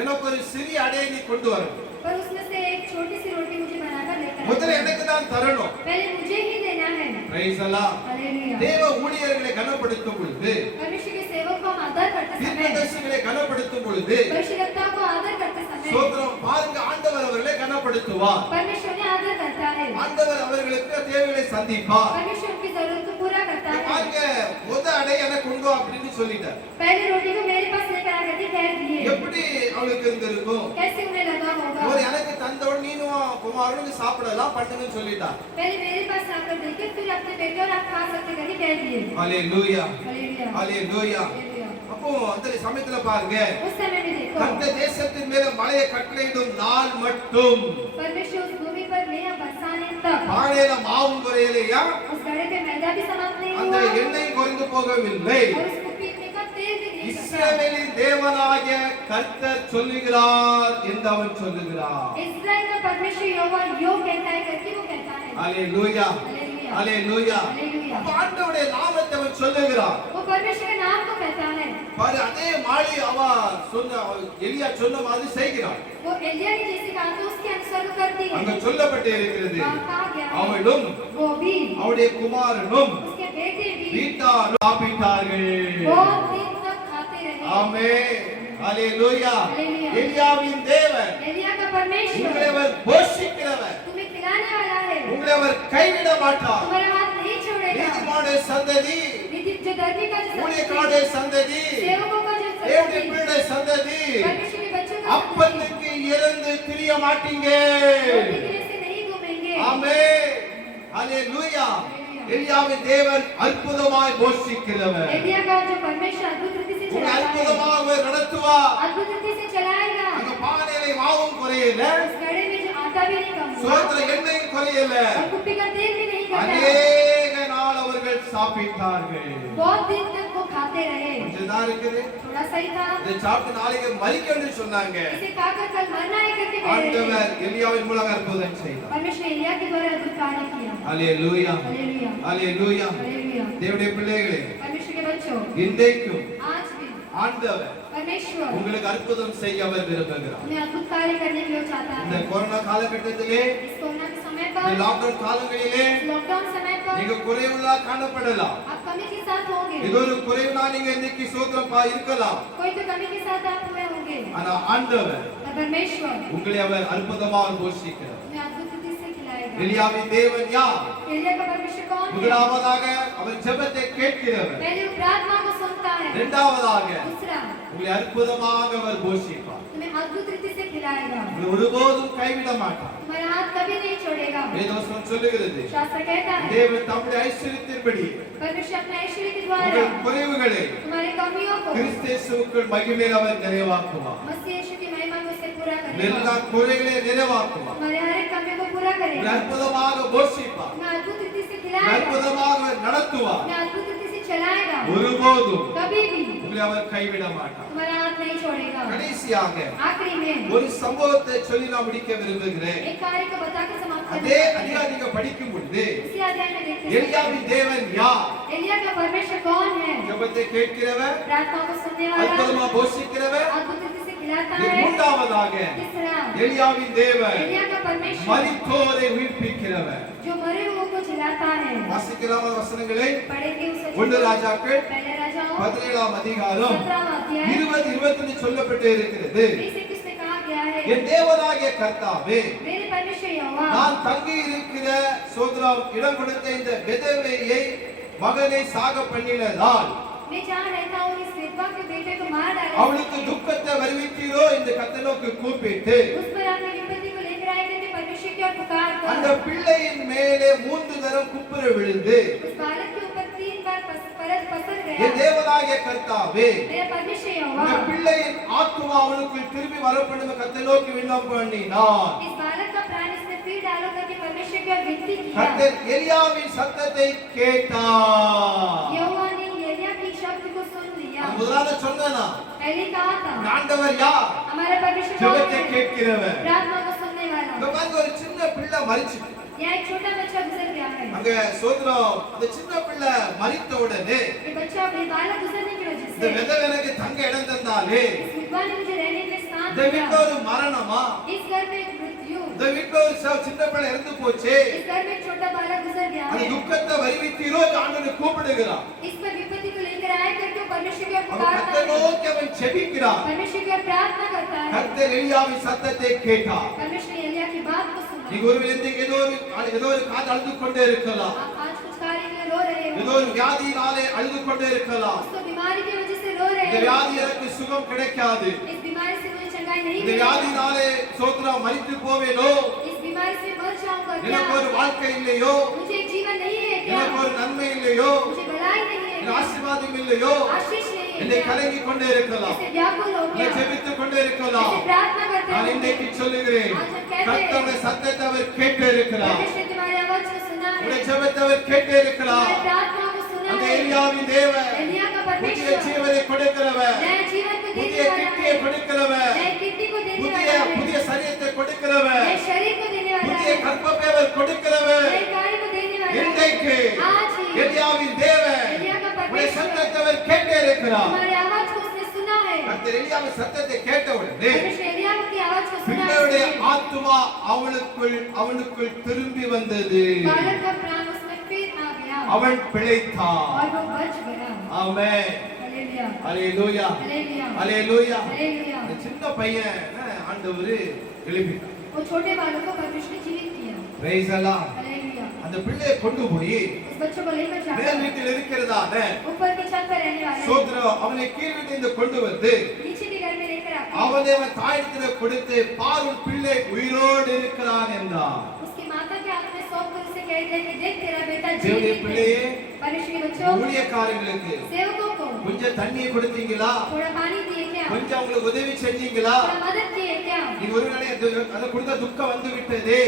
எனக்கு ஒரு சிறிய அடையை நீ கொண்டு வரணும். पर उसमें से एक छोटी सी रोटी मुझे बनाकर लेकर முதல்ல आना। எனக்கு தான் தரணும். पहले मुझे ही देना है। பிரைஸ் அல்லாஹ். हालेलुया। தேவ ஊழியர்களை கனப்படுத்தும் பொழுது, परमेश्वर के सेवक को हम आदर करते समय, தீர்க்கதரிசிகளை கனப்படுத்தும் பொழுது, भविष्यवक्ता को आदर करते समय சோத்திரம் பாருங்க, ஆண்டவர் அவர்களை கனப்படுத்துவார். परमेश्वर ने आदर करता है। ஆண்டவர் அவர்களுக்கு தேவைகளை சந்திப்பார். परमेश्वर की जरूरत को पूरा करता है। பாருங்க, முத அடை எனக்கு கொண்டு வா அப்படின்னு சொல்லிட்டார். पहले रोटी को मेरे पास लेकर आकर के कह दिए। எப்படி அவளுக்கு இருந்திருக்கும்? कैसे उन्हें लगा होगा? ஒரு எனக்கு தந்தோட நீனும் குமாரனும் சாப்பிடலாம் பண்ணுன்னு சொல்லிட்டார். पहले मेरे पास आकर देखे, फिर अपने बेटे और आप खा सकते करके कह दिए। ஹalleluya, हालेलुया। ஹalleluya. हालेलुया। அப்போ அந்த சமயத்துல பாருங்க, उस समय में देखो, அந்த தேசத்தின் மேல மழையை கட்டளையிடும் நாள் மட்டும் परमेश्वर उस भूमि पर मेरा बरसाने तक பானையில மாவும் குறையலையா, उस घड़े पे मैदा भी समाप्त नहीं அந்த हुआ எண்ணெய் குறைந்து போகவில்லை. और उस कुप्पी में का तेल भी नहीं घटा। இஸ்ரவேலின் தேவனாகிய கர்த்தர் சொல்லுகிறார் என்று அவன் சொல்லுகிறார். इस्राएल का परमेश्वर यहोवा यो कहता है करके वो कहता है। ஹalleluya, हालेलुया। ஹalleluya. हालेलुया। அப்ப ஆண்டவருடைய நாமத்தை அவன் சொல்லுகிறார். वो परमेश्वर के नाम को कहता है। பாரு, அதே மாளி எலியா சொன்ன மாதிரி செய்கிறார். वो एलिया ने जैसे कहा तो उसके अनुसार वो करती है। அங்க சொல்லப்பட்டு இருக்கிறது, वहाँ कहा गया है, அவளும் वो भी அவருடைய குமாரனும் उसके बेटे भी வீட்டாரும் சாப்பிட்டார்கள். बहुत दिन तक खाते रहे। ஆமென், ஹalleluya. हालेलुया। दिया। எலியாவின் தேவன் एलिया का परमेश्वर உங்களை அவர் போஷிக்கிறவர், तुम्हें खिलाने वाला है, உங்களை அவர் கைவிட மாட்டார். तुम्हारा हाथ नहीं छोड़ेगा। நீதிமானுடைய சந்ததி, जो धर्मी का जो ஊழியக்காரருடைய சந்ததி, सेवकों का जो தேவனுடைய பிள்ளைகளுடைய சந்ததி, परमेश्वर के बच्चों का அப்பத்துக்கு இறந்து திரிய மாட்டீங்க. निकले से नहीं घूमेंगे। ஆமென், ஹalleluya. எலியாவின் தேவன் அற்புதமாய் போஷிக்கிறவர், एलिया का जो परमेश्वर अद्भुत रीति से உங்களை चलाता है, அற்புதமாக நடத்துவார். अद्भुत रीति से चलाएगा। அங்க பானையிலே மாவும் குறையல, उस घड़े में जो आटा भी नहीं कम हुआ சோத்துல எண்ணெயும் குறையல. और कुप्पी का तेल भी नहीं घटा। அநேக நாள் அவர்கள் சாப்பிட்டார்கள். बहुत दिन तक वो खाते रहे। கொஞ்சதான் இருக்குது, थोड़ा सही था, இதை சாப்பிட்டு நாளைக்கு மரிக்கணும்னு சொன்னாங்க. इसे खाकर कल मरना है करके कह रहे थे। ஆண்டவர் எலியாவின் மூலம் அற்புதம் செய்தார். परमेश्वर एलिया के द्वारा अद्भुत कार्य किया। ஹalleluya, हालेलुया, ஹalleluya. हालेलुया। தேவனுடைய பிள்ளைகளே, परमेश्वर के बच्चों, இன்றைக்கும் आज भी ஆண்டவர் परमेश्वर உங்களுக்கு அற்புதம் செய்ய அவர் விரும்புகிறார். तुम्हें अद्भुत कार्य करने के लिए चाहता இந்த है। கொரோனா காலகட்டத்திலே, इस कोरोना के समय இந்த पर, லாக்டவுன் காலங்களிலே लॉकडाउन समय पर நீங்க குறைவுள்ளா காணப்படலாம். आप कमी के साथ होंगे। இது ஒரு குறைவுனா நீங்க இன்னைக்கு சோத்திரம் இருக்கலாம். कोई तो कमी के साथ आप हुए होंगे। ஆனா ஆண்டவர் और परमेश्वर உங்களை அவர் அற்புதமாக போஷிக்கிறார். तुम्हें अद्भुत रीति से खिलाएगा। எலியாவின் தேவன் யார்? एलिया का परमेश्वर कौन है? முதலாவதாக அவர் ஜெபத்தை கேட்கிறவர். पहले वो प्रार्थना को सुनता है। இரண்டாவதாக दूसरा, உங்களை அற்புதமாக அவர் போஷிப்பார். तुम्हें अद्भुत रीति से खिलाएगा। உங்களை ஒருபோதும் கைவிட மாட்டார். तुम्हारा हाथ कभी नहीं छोड़ेगा। வேதவசனம் சொல்லுகிறது, शास्त्र कहता है தேவன் தம்முடைய ஐஸ்வரியத்தின்படி परमेश्वर अपने ऐश्वर्य के द्वारा உங்கள் குறைவுகளை तुम्हारी कमियों को கிறிஸ்து இயேசுவுக்குள் மகிமையில் அவர் நிறைவாக்குவார். मसीह यीशु की महिमा को से पूरा எல்லா करेगा। குறைகளை நிறைவாக்குவார். तुम्हारे हर एक कमी को पूरा உங்களை करेगा। அற்புதமாக போஷிப்பார். तुम्हें अद्भुत रीति से உங்களை खिलाएगा। அற்புதமாக நடத்துவார். तुम्हें अद्भुत रीति से चलाएगा। ஒருபோதும் कभी भी உங்களை அவர் கைவிட மாட்டார். तुम्हारा हाथ नहीं छोड़ेगा। கடைசியாக आखिरी में ஒரு சம்பவத்தை சொல்லி நான் முடிக்க விரும்புகிறேன். एक कार्य को बताकर समाप्त அதே करना அதிகாரிங்க படிக்கும் பொழுது इसी अध्याय में देखते हैं எலியாவின் தேவன் யார்? एलिया का परमेश्वर कौन है? ஜெபத்தை கேட்கிறவர், प्रार्थना को सुनने वाला, அற்புதமா போஷிக்கிறவர். अद्भुत रीति से खिलाता இது है। மூன்றாவதாக तीसरा, எலியாவின் தேவன் एलिया का परमेश्वर மரித்தோரை உயிர்ப்பிக்கிறவர். जो मरे हुओं को जिलाता है। வாசிக்கலாம் வசனங்களை. पढ़ेंगे उस ஒன்று ராஜாக்கள் पहले राजाओं 17ஆம் அதிகாரம் 17वां अध्याय 20 21 சொல்லப்பட்டு இருக்கிறது. 20 से कहा गया है, என் தேவனாகிய கர்த்தாவே, मेरे परमेश्वर यहोवा, நான் தங்கி இருக்கிற சோதரம் இடம் கொடுத்த இந்த விதவையை மகனை சாக பண்ணினதால் मैं जहाँ रहता हूँ इस विधवा के बेटे को मार डाला। அவளுக்கு துக்கத்தை வருவித்தீரோ இந்த கர்த்தனுக்கு கூப்பிட்டு उस पर आपने विपत्ति को लेकर आए थे परमेश्वर की ओर पुकार அந்த कर। பிள்ளையின் மேலே 3 தரம் குப்புற விழுந்து, उस बालक के ऊपर 3 बार परत पसर என் गया। தேவனாகிய கர்த்தாவே, मेरा परमेश्वर இந்த यहोवा, பிள்ளையின் ஆத்துமா அவனுக்குள் திரும்பி வரப்படும் கர்த்தனோக்கி விண்ணப்பம் பண்ணினான். इस बालक का प्राण इसमें फिर डालो करके परमेश्वर की ओर विनती किया। கர்த்தர் எலியாவின் சத்தத்தை கேட்டார். यहोवा ने एलिया की शब्द को सुन लिया। நான் முதலாவது சொன்னேனா, पहले कहा था ஆண்டவர் யார்? हमारा परमेश्वर कौन ஜெபத்தை है? கேட்கிறவர். प्रार्थना को सुनने वाला। இந்த மாதிரி ஒரு சின்ன பிள்ளை மரிச்சு, यहाँ एक छोटा बच्चा गुजर गया है। அங்க சோதரம் அந்த சின்ன பிள்ளை மரித்த உடனே ये बच्चा अपने बालक गुजरने की वजह இந்த से, விதவனுக்கு தங்க இடம் தந்தாலே, इस विधवा ने मुझे रहने के लिए स्थान இந்த வீட்டுல दिया। ஒரு மரணமா, इस घर में एक मृत्यु, இந்த வீட்டுல ஒரு சின்ன பிள்ளை இறந்து போச்சு, इस घर में एक छोटा बालक गुजर गया அந்த है। துக்கத்தை வருவித்தீரோ ஆண்டவனை கூப்பிடுகிறான். इस पर विपत्ति को लेकर आए करके वो परमेश्वर की ओर அவன் पुकारता है, கர்த்தனோக்கி அவன் ஜெபிக்கிறான். परमेश्वर की ओर प्रार्थना करता है। கர்த்தர் எலியாவின் சத்தத்தை கேட்டார். परमेश्वर ने एलिया की बात को सुना। நீங்க ஒருவேளை இன்றைக்கு ஏதோ ஒரு காது அழுது கொண்டே இருக்கலாம், आप आज कुछ कार्य के लिए रो रहे ஏதோ हो, ஒரு வியாதியினாலே அழுது கொண்டே இருக்கலாம். तो बीमारी की वजह से रो रहे இந்த हो, வியாதி எனக்கு சுகம் கிடைக்காது, इस बीमारी से मुझे चंगाई नहीं இந்த मिलेगी, வியாதினாலே சோத்ரம் மரித்து போவேனோ, इस बीमारी से मर जाऊंगा எனக்கு ஒரு क्या, வாழ்க்கை இல்லையோ, मुझे एक जीवन नहीं है क्या, எனக்கு ஒரு நன்மை இல்லையோ, मुझे भलाई नहीं है எனக்கு क्या, ஆசீர்வாதம் இல்லையோ, आशीष नहीं है என்னை क्या, கலங்கி கொண்டே இருக்கலாம், ऐसे व्याकुल हो என்னை गया, ஜெபித்துக் கொண்டே இருக்கலாம். ऐसे प्रार्थना करते நான் हो, இன்றைக்கு சொல்லுகிறேன், கர்த்தருடைய சத்தத்தை அவர் கேட்டு இருக்கிறார். परमेश्वर तुम्हारी आवाज को सुना है, உடைய ஜெபத்தை அவர் கேட்டு இருக்கிறார். तुम्हारी प्रार्थना को सुना அந்த है। எலியாவின் தேவன், एलिया का புதிய परमेश्वर ஜீவனை கொடுக்கிறவர், नए जीवन को புதிய देने वाला கிட்டியை है, கொடுக்கிறவர், नए कीर्ति को देने புதிய वाला है, புதிய சரீரத்தை கொடுக்கிறவர், नए शरीर को देने वाला புதிய है, கற்பப்பை அவர் கொடுக்கிறவர். नए कार्य को देने वाला இன்றைக்கு है। आज ही எலியாவின் தேவன் एलिया का உடைய परमेश्वर சத்தத்தை அவர் கேட்டே இருக்கிறார். तुम्हारी आवाज को उसने सुना है, கர்த்தர் எலியாவின் சத்தத்தை கேட்ட உடனே परमेश्वर एलिया की आवाज को सुना பிள்ளையுடைய है, ஆத்துமா அவனுக்குள் திரும்பி வந்தது. बालक का प्राण उसमें फिर आ गया அவன் பிழைத்தான். और वो बच गया। ஆமென். हालेलुया। ஹalleluya हालेलुया ஹalleluya हालेलुया அந்த சின்ன பையன் ஆண்டவர் எழுப்பிட்டார் वो छोटे बालक को परमेश्वर ने जीवित किया praise the lord हालेलुया அந்த பிள்ளையை கொண்டு போய் उस बच्चों को लेकर மேல் जाकर வீட்டில் இருக்கிறதான ऊपर की छत पर रहने वाले சோதரம் அவனை கீழ் வீட்டில் கொண்டு வந்து नीचे के घर में लेकर आते அவனை அவன் தாயிடத்தில் கொடுத்து பாருள் பிள்ளை உயிரோடு இருக்கிறான் என்றார் उसकी माता के हाथ में सौंप कर उसे कहते हैं कि देख तेरा बेटा தேவனுடைய जीवित பிள்ளையே है परमेश्वर के बच्चों ஊழியக்காரங்களுக்கு सेवकों को கொஞ்சம் தண்ணியை கொடுத்தீங்களா थोड़ा पानी दिए क्या கொஞ்சம் அவங்களுக்கு உதவி செஞ்சீங்களா थोड़ा मदद किए क्या நீ ஒருவேளை அதை கொடுத்த துக்கம் வந்து விட்டதே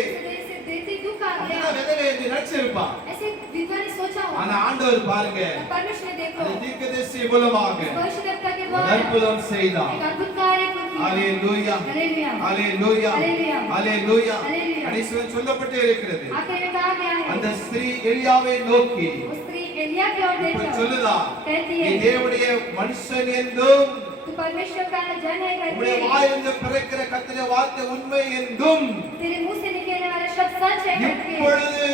से देते दुख आ அப்படின்னா गया விதவை என்று நினைச்சிருப்பான் ऐसे विधवा ने सोचा ஆனா होगा ஆண்டவர் பாருங்க परमेश्वर ने देखो அந்த தீர்க்கதரிசி மூலமாக भविष्यद्वक्ता के ஒரு द्वारा அற்புதம் செய்தார் एक अद्भुत कार्य को किया ஹalleluya हालेलुया ஹalleluya ஹalleluya ஹalleluya ஹalleluya கடைசியில் சொல்லப்பட்டே இருக்கிறது आखिर में कहा गया है அந்த ஸ்திரீ எலியாவை நோக்கி वो स्त्री एलिया की ओर இப்ப देखकर சொல்லுதா कहती நீ है தேவனுடைய மனுஷன் என்றும் तू परमेश्वर का जन है உம்முடைய करके வாயிலிருந்து பிறக்கிற கர்த்தருடைய வார்த்தை உண்மை என்றும் तेरे मुंह से निकलने वाला शब्द सच है करके இப்பொழுது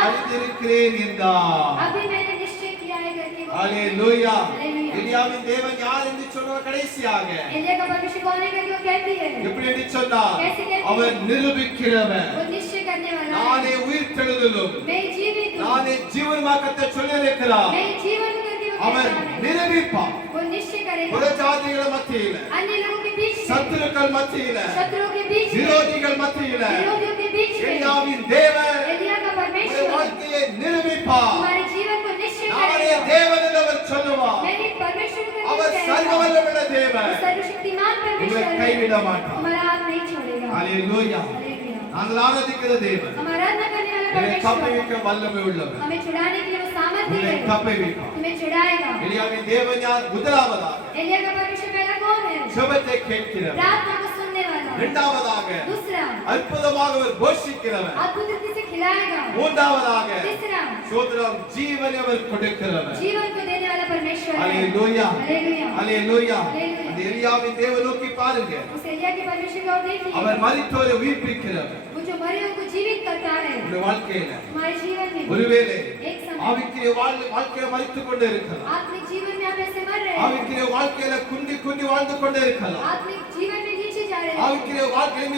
அறிந்திருக்கிறேன் என்றார் अभी मैंने निश्चय किया है करके वो ஹalleluya ஹalleluya எலியாவின் தேவன் யார் என்று சொன்ன கடைசியாக एलिया का परमेश्वर कौन है करके वो कहती है எப்படி என்று சொன்னார் कैसे कहती है? அவர் நிரூபிக்கிறவர் वो निश्चय करने वाला है நானே உயிர் தெழுதலும் मैं जीवित हूँ நானே ஜீவன்மாக்கத்தை சொல்லியிருக்கிறார் मैं जीवन हूँ करके वो அவர் कहता है நிரூபிப்பார் वो निश्चय करेगा புறஜாதிகள் மத்தியில अन्य लोगों के बीच में சத்துருக்கள் மத்தியில शत्रुओं के बीच में விரோதிகள் மத்தியில विरोधियों के बीच में எலியாவின் தேவன் एलिया का உம்முடைய परमेश्वर வாழ்க்கையை நிரூபிப்பார் हमारे जीवन को निश्चय நானே करेगा தேவன் என்று அவர் சொல்லுவார் मैंने परमेश्वर को அவர் कहेगा சர்வவல்லமையுள்ள தேவன் सर्वशक्तिमान உங்களை परमेश्वर है கைவிட மாட்டார் हमारा हाथ नहीं छोड़ेगा ஹalleluya हालेलुया நாங்கள் ஆராதிக்கிற தேவன் हमारा आराधना करने वाला என்னை परमेश्वर தப்புவிக்க வல்லமை உள்ளவர் हमें छुड़ाने के लिए वो सामर्थ्य உங்களை है தப்புவிப்பார் तुम्हें छुड़ाएगा எலியாவின் தேவன் யார் முதலாவதாக एलिया का परमेश्वर पहला कौन है ஜெபத்தை கேட்கிறவர் प्रार्थना को सुनने वाला இரண்டாவதாக दूसरा அற்புதமாக அவர் போஷிக்கிறவர் अद्भुत रीति से खिलाएगा மூன்றாவதாக तीसरा சோதரம் ஜீவனை அவர் கொடுக்கிறவர் जीवन को देने वाला परमेश्वर है ஹalleluya हालेलुया ஹalleluya Hallelujah. அந்த எலியாவின் தேவன் நோக்கி பாருங்க उस एलिया के परमेश्वर की ओर देखिए அவர் மரித்தோரை உயிர்ப்பிக்கிறவர் वो जो मरे को जीवित करता है உங்களுடைய வாழ்க்கையில हमारे जीवन में ஒருவேளை एक समय ஆவிக்குரிய வாழ்க்கையில மரித்து கொண்டே இருக்கலாம் आत्मिक जीवन में आप ऐसे मर रहे हैं ஆவிக்குரிய வாழ்க்கையில குண்டி குண்டி வாழ்ந்து கொண்டே இருக்கலாம் आत्मिक जीवन में नीचे जा रहे हैं ஆவிக்குரிய வாழ்க்கையில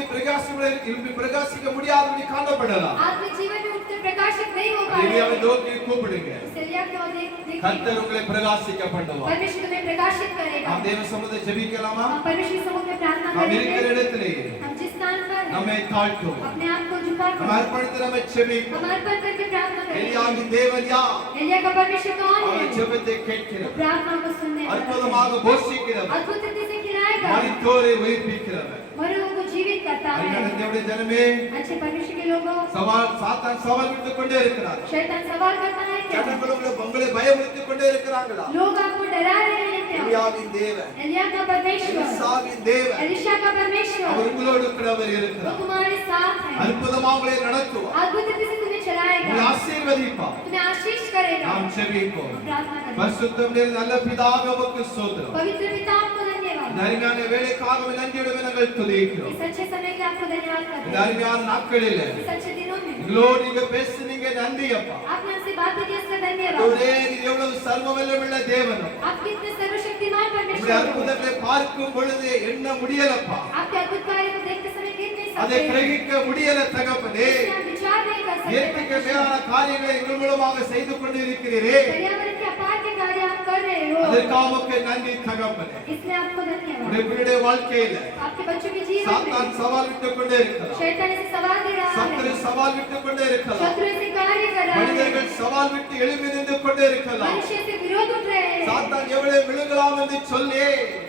பிரகாசிக்க முடியாதபடி காணப்படலாம் आत्मिक जीवन में उठकर प्रकाशित नहीं हो पा रहे எலியாவை हैं நோக்கி கூப்பிடுங்க उस एलिया की ओर देखिए கர்த்தர் உங்களை பிரகாசிக்க பண்ணுவார் परमेश्वर तुम्हें प्रकाशित करेगा நாம் தேவ சமூகத்தை ஜெபிக்கலாமா हम परमेश्वर के सम्मुख में प्रार्थना நாம் இருக்கிற करेंगे இடத்திலேயே हम जिस स्थान पर हैं நம்மை தாழ்த்துவோம் अपने आप को झुकाकर நம்ம அர்ப்பணித்து நம்ம ஜெபிப்போம் हम अर्पण करके प्रार्थना करेंगे எலியாவின் தேவன் யார் एलिया का परमेश्वर कौन அவர் है ஜெபத்தை கேட்கிறவர் प्रार्थना को सुनने वाला அற்புதமாக போஷிக்கிறவர் अद्भुत रीति से खिलाएगा மரித்தோரை உயிர்ப்பிக்கிறவர் मरे को जीवित करता है அருமையான தேவனுடைய ஜனமே अच्छे परमेश्वर के लोगों சாத்தான் சவால் விட்டுக் கொண்டே இருக்கிறார் शैतान सवाल करता है क्या ஜனங்கள் உங்களை பயமுறுத்திக் கொண்டே இருக்கிறாங்களா लोग आपको डरा रहे हैं क्या எலியாவின் தேவன் एलिया का परमेश्वर எலிசாவின் தேவன் एलिशा का परमेश्वर அவர் உங்களோடு கூடவர் वो இருக்கிறார் तुम्हारे साथ है அற்புதமாக உங்களை நடத்துவார் अद्भुत रीति से तुम्हें உங்களை चलाएगा ஆசீர்வதிப்பார் तुम्हें आशीष करेगा நாம் ஜெபிப்போம் प्रार्थना करें பரிசுத்தம் நிறைந்த நல்ல பிதாவே உமக்கு ஸ்தோத்திரம் पवित्र पिता आपको धन्यवाद இந்த அருமையான வேலைக்காக நன்றியுடன் நாங்கள் துதிக்கிறோம் इस अच्छे समय के आपको धन्यवाद करते இந்த हैं அருமையான நாட்களில் इस अच्छे दिनों में எங்களோடு நீங்க பேசுனீங்க நன்றி அப்பா आपने हमसे बातें की इसका धन्यवाद ஒரே நீர் எவ்வளவு சர்வவல்லமையுள்ள தேவன் அப்பா. आप कितने सर्वशक्तिमान உம்முடைய परमेश्वर हो அற்புதங்களை பார்க்கும் பொழுது என்ன முடியலப்பா आपके अद्भुत कार्य को देखते समय गिर नहीं அதை सकते கிரகிக்க முடியல தகப்பனே इसमें आप विचार नहीं कर सकते இயற்கைக்கு परमेश्वर। மேலான காரியங்களை எங்கள் மூலமாக செய்து கொண்டிருக்கிறீரே पर्यावरण के अपार के कार्य आप कर रहे हो அதற்காக உமக்கு நன்றி தகப்பனே इसलिए आपको धन्यवाद உடைய பிள்ளையுடைய வாழ்க்கையில आपके बच्चों के जीवन சாத்தான் में சவால் விட்டுக் கொண்டே இருக்கலாம் शैतान इसे सवाल दे रहा சத்துரு है சவால் விட்டுக் கொண்டே இருக்கலாம் शत्रु इसे कार्य कर रहा है மனிதர்கள் சவால் விட்டு எழுப்பி நின்று கொண்டே இருக்கலாம் मनुष्य से विरोध उठ रहे हैं சாத்தான் எவ்வளவு விழுகலாம் என்று சொல்லி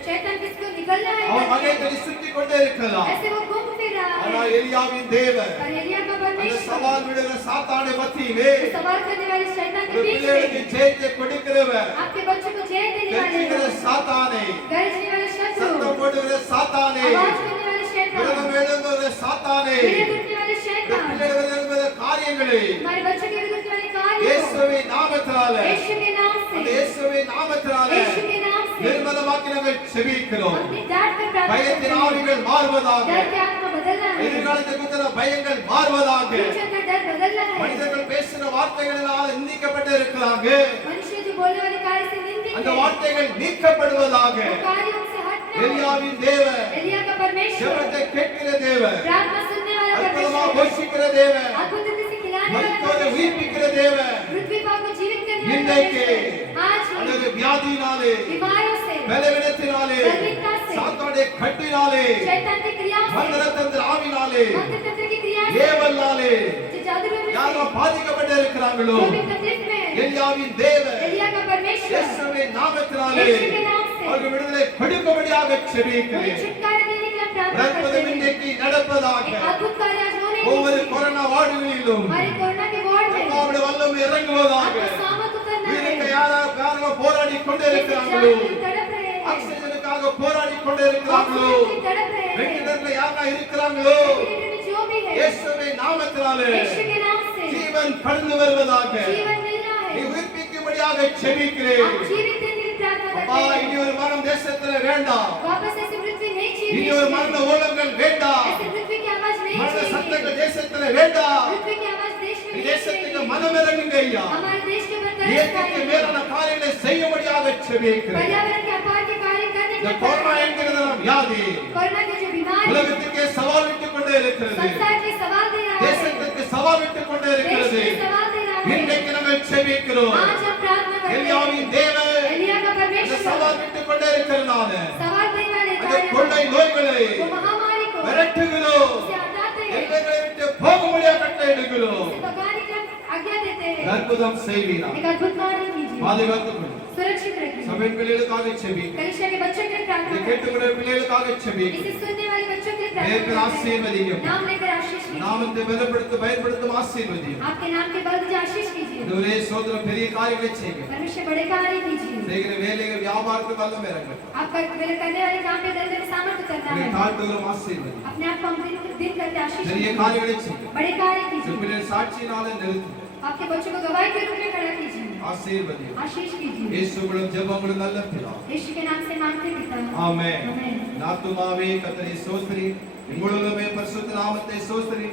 शैतान किसको निकलना है அவன் करके மகைகளை சுற்றி கொண்டே இருக்கலாம் ऐसे वो घूम फिर रहा ஆனால் है எலியாவின் தேவன் पर एलिया का அந்த परमेश्वर சவால் விடுகிற சாத்தானை மத்தியிலே सवाल करने वाले शैतान के ஒரு बीच பிள்ளைகளுக்கு में ஜெயத்தை கொடுக்கிறவர் आपके बच्चों को जय देने वाले தெரிஞ்சுகிற சாத்தானை गरजने वाले शत्रु சத்தம் போடுகிற சாத்தானை आवाज करने वाले शैतान விரதம் எழும்புகிற சாத்தானை पीड़े उठने वाले शैतान பிள்ளைகள் எழும்புகிற காரியங்களை हमारे बच्चों के विरुद्ध वाले कार्य को இயேசுவின் நாமத்தினால यीशु के नाम அந்த से இயேசுவின் நாமத்தினால यीशु के नाम से நிர்மலமாக்கி நாங்கள் செபிக்கிறோம் अपनी डांट कर प्रार्थना பயத்தின் करते हैं ஆவிகள் மாறுவதாக डर के आत्मा बदलना है எதிர்காலத்தை குறித்த பயங்கள் மாறுவதாக फ्यूचर का डर बदलना है மனிதர்கள் பேசுகிற வார்த்தைகளால் நிந்திக்கப்பட்டு இருக்கிறாங்க मनुष्य जो बोलने वाले कार्य से निंदित அந்த அந்த வார்த்தைகள் நீக்கப்படுவதாக. वो कार्य उनसे हटना है। எலியாவின் தேவன், एलिया का परमेश्वर, ஜெபத்தை கேட்கிற தேவன், प्रार्थना सुनने वाला அற்புதமாக परमेश्वर, போஷிக்கிற தேவன், अद्भुत रीति से खिलाने वाला மரித்தோரை परमेश्वर, உயிர்ப்பிக்கிற தேவன். पृथ्वी पर को जीवित करने वाला இன்றைக்கு परमेश्वर, आज ही அல்லது வியாதியினாலே, बीमारों से, பலவீனத்தினாலே, बलहीनता से, சாத்தானுடைய கட்டினாலே, शैतान की क्रियाओं से, மந்திரத்தந்திர ஆவினாலே, मंत्र तंत्र की क्रिया से, ஏவல்னாலே जो जादू में யாரெல்லாம் பாதிக்கப்பட்டு இருக்கிறாங்களோ, जो भी तकलीफ में है, எலியாவின் தேவன் एलिया का परमेश्वर, இயேசுவின் நாமத்தினாலே यीशु के नाम से, அவர்கள் விடுதலை கொடுக்கும்படியாக उन्हें செபிக்கிறேன். छुटकारा देने के लिए प्रार्थना करते அற்புதம் हैं। இன்றைக்கு நடப்பதாக. एक अद्भुत कार्य आज होने ஒவ்வொரு की கொரோனா வார்டுகளிலும் हमारे कोरोना के वार्ड में கர்த்தாவுடைய வல்லமை இறங்குவதாக. आपको सामत उतरना உயிருக்கு है। யாரெல்லாம் போராடி கொண்டே जैसे இருக்கிறாங்களோ, जान की तड़प रहे हैं, ஆக்சிஜனுக்காக போராடி கொண்டே இருக்கிறாங்களோ, ऑक्सीजन की तड़प रहे हैं, வெண்டிலேட்டர்ல யாரெல்லாம் இருக்கிறாங்களோ, वेंटिलेटर में जो भी है, இயேசுவின் நாமத்தினாலே यीशु के नाम से ஜீவன் கடந்து வருவதாக. जीवन मिलना நீ है। உயிர்ப்பிக்கும்படியாக செபிக்கிறேன். आप जीवित देने की प्रार्थना அப்பா, करते இனி हैं। ஒரு மரணம் தேசத்துல வேண்டாம். वापस ऐसी पृथ्वी नहीं இனி ஒரு चाहिए, மரண ஓலங்கள் வேண்டாம். ऐसी पृथ्वी की आवाज नहीं மரண चाहिए, சத்தங்கள் தேசத்துல வேண்டாம். पृथ्वी की आवाज देश में नहीं தேசத்துக்கு चाहिए। மனம் இறங்குங்க ஐயா. हमारे देश के ऊपर तरस இயற்கைக்கு खाएगा। மேலான காரியங்களை செய்யும்படியாக செபிக்கிறேன். पर्यावरण के अपार के कार्य करने இந்த के கொரோனா लिए என்கிறது நம் வியாதி कोरोना की जो बीमारी உலகத்துக்கே சவால் விட்டுக் கொண்டே இருக்கிறது. संसार के सवाल दे रहा है, தேசத்துக்கு சவால் விட்டுக் கொண்டே देश இருக்கிறது. के सवाल दे रहा है। இன்றைக்கு நாங்கள் செபிக்கிறோம். आज हम प्रार्थना करते हैं, எலியாவின் தேவன் एलिया का இந்த परमेश्वर சவால் விட்டுக் கொண்டே இருக்கிறனால सवाल देने वाले அந்த कार्य கொள்ளை நோய்களை वो महामारी को விரட்டுகிறோம். उसे हटाते हैं, எங்களை விட்டு போகும்படியாக கட்டளையிடுகிறோம். उसे भगाने का आज्ञा देते हैं। அற்புதம் செய்வீராக. एक अद्भुत कार्य कीजिए, பாதுகாத்துக் கொள்ளும். सुरक्षित रखिए। சபையின் பிள்ளைகளுக்காக செபிக்கிறேன். कलीसिया के बच्चों के लिए இதை प्रार्थना करते கேட்டுக்கொண்ட பிள்ளைகளுக்காக हैं, செபிக்கிறேன். इसे सुनने वाले बच्चों के लिए தேவன் प्रार्थना करते हैं। ஆசீர்வதியும். नाम लेकर आशीष कीजिए, நாமத்தை பலப்படுத்த பயன்படுத்தும் ஆசீர்வதியும். आपके नाम के बल दीजिए, आशीष कीजिए। ஒரே சோதரம் பெரிய காரியங்களை செய்யுங்க. परमेश्वर बड़े कार्य कीजिए, செய்கிற வேலைகள் வியாபாரத்துக்கு வல்லமை இறங்கட்டும். आपका मेरे करने वाले काम पे धंधे में सामर्थ्य करना உங்களை है। தாழ்த்துகிறோம் ஆசீர்வதி. अपने आप को हम दिन करके आशीष பெரிய कीजिए, காரியங்களை செய்யுங்க. बड़े कार्य कीजिए, பிள்ளைகள் சாட்சியினால நிறுத்து. आपके बच्चों को गवाही के रूप में खड़ा कीजिए, ஆசீர்வதியும். आशीष कीजिए। இயேசுவின் ஜெபங்களும் நல்ல பிதா. यीशु के नाम से मांगते पिता, ஆமென். आमेन। நாத்துமாவே கர்த்தரை ஸ்தோத்திரி. உங்களுமே பரிசுத்த நாமத்தை ஸ்தோத்திரி.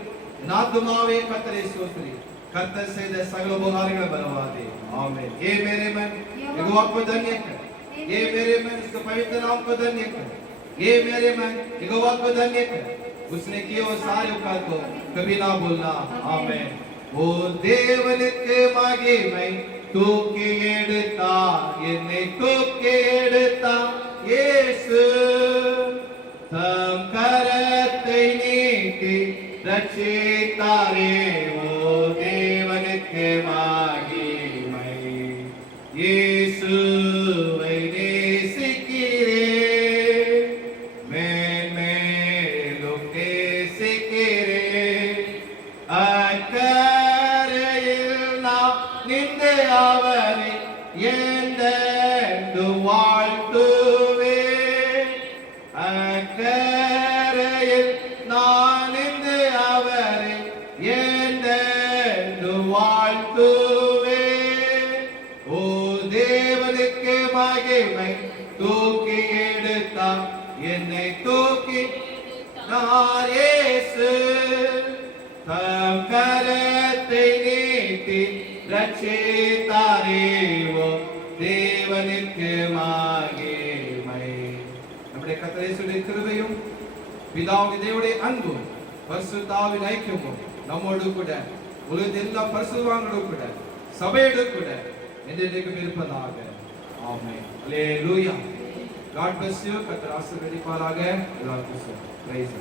நாத்துமாவே கர்த்தரை ஸ்தோத்திரி. கர்த்தர் செய்த சகல உபகாரங்களை மறவாதே. ஆமென். ये मेरे मन यहोवा को धन्य कर. ये मेरे मन उसके पवित्र नाम को धन्य कर. ये मेरे मन यहोवा को धन्य कर. उसने किए वो सारे उपकार को कभी ना भूलना. आमेन. ஓ தேவனுக்கு மகிமை, தூக்கி எடுத்தா என்னை தூக்கி எடுத்தா இயேசு, தம் கரத்தை நீட்டி ரட்சித்தாரே. ஓ தேவனுக்கு மகிமை, இயேசுவை நேசிக்கிறேன், மேன்மேலும் நேசிக்கிறேன். அக்கரையில் நாம் நின்று அவரை என்றென்றும் வாழ்த்துவேன். அக்கரையில் நான் நின்று அவரை என்றென்றும் வாழ்த்துவேன். ஓ தேவனுக்கு மகிமை, தூக்கி எடுத்தார் என்னை தூக்கி நான் இயேசு, தம் கரத்தை நீட்டி ரட்சித்தாரே. ஓ தேவனுக்கு மகிமை. நம்முடைய கர்த்தர் இயேசுவின் கிருபையும் பிதாவின் தேவனுடைய அன்பும் பரிசுத்த ஆவியின் ஐக்கியமும் நம்மோடு கூட உலகத்தின் எல்லா பரிசுத்தவான்களோடு கூட சபையோடு கூட என்றென்றைக்கும் இருப்பதாக. ஆமென். அல்லேலூயா. God bless you. கர்த்தர் ஆசீர்வதிப்பாராக. எல்லாருக்கும் பிரைஸ்.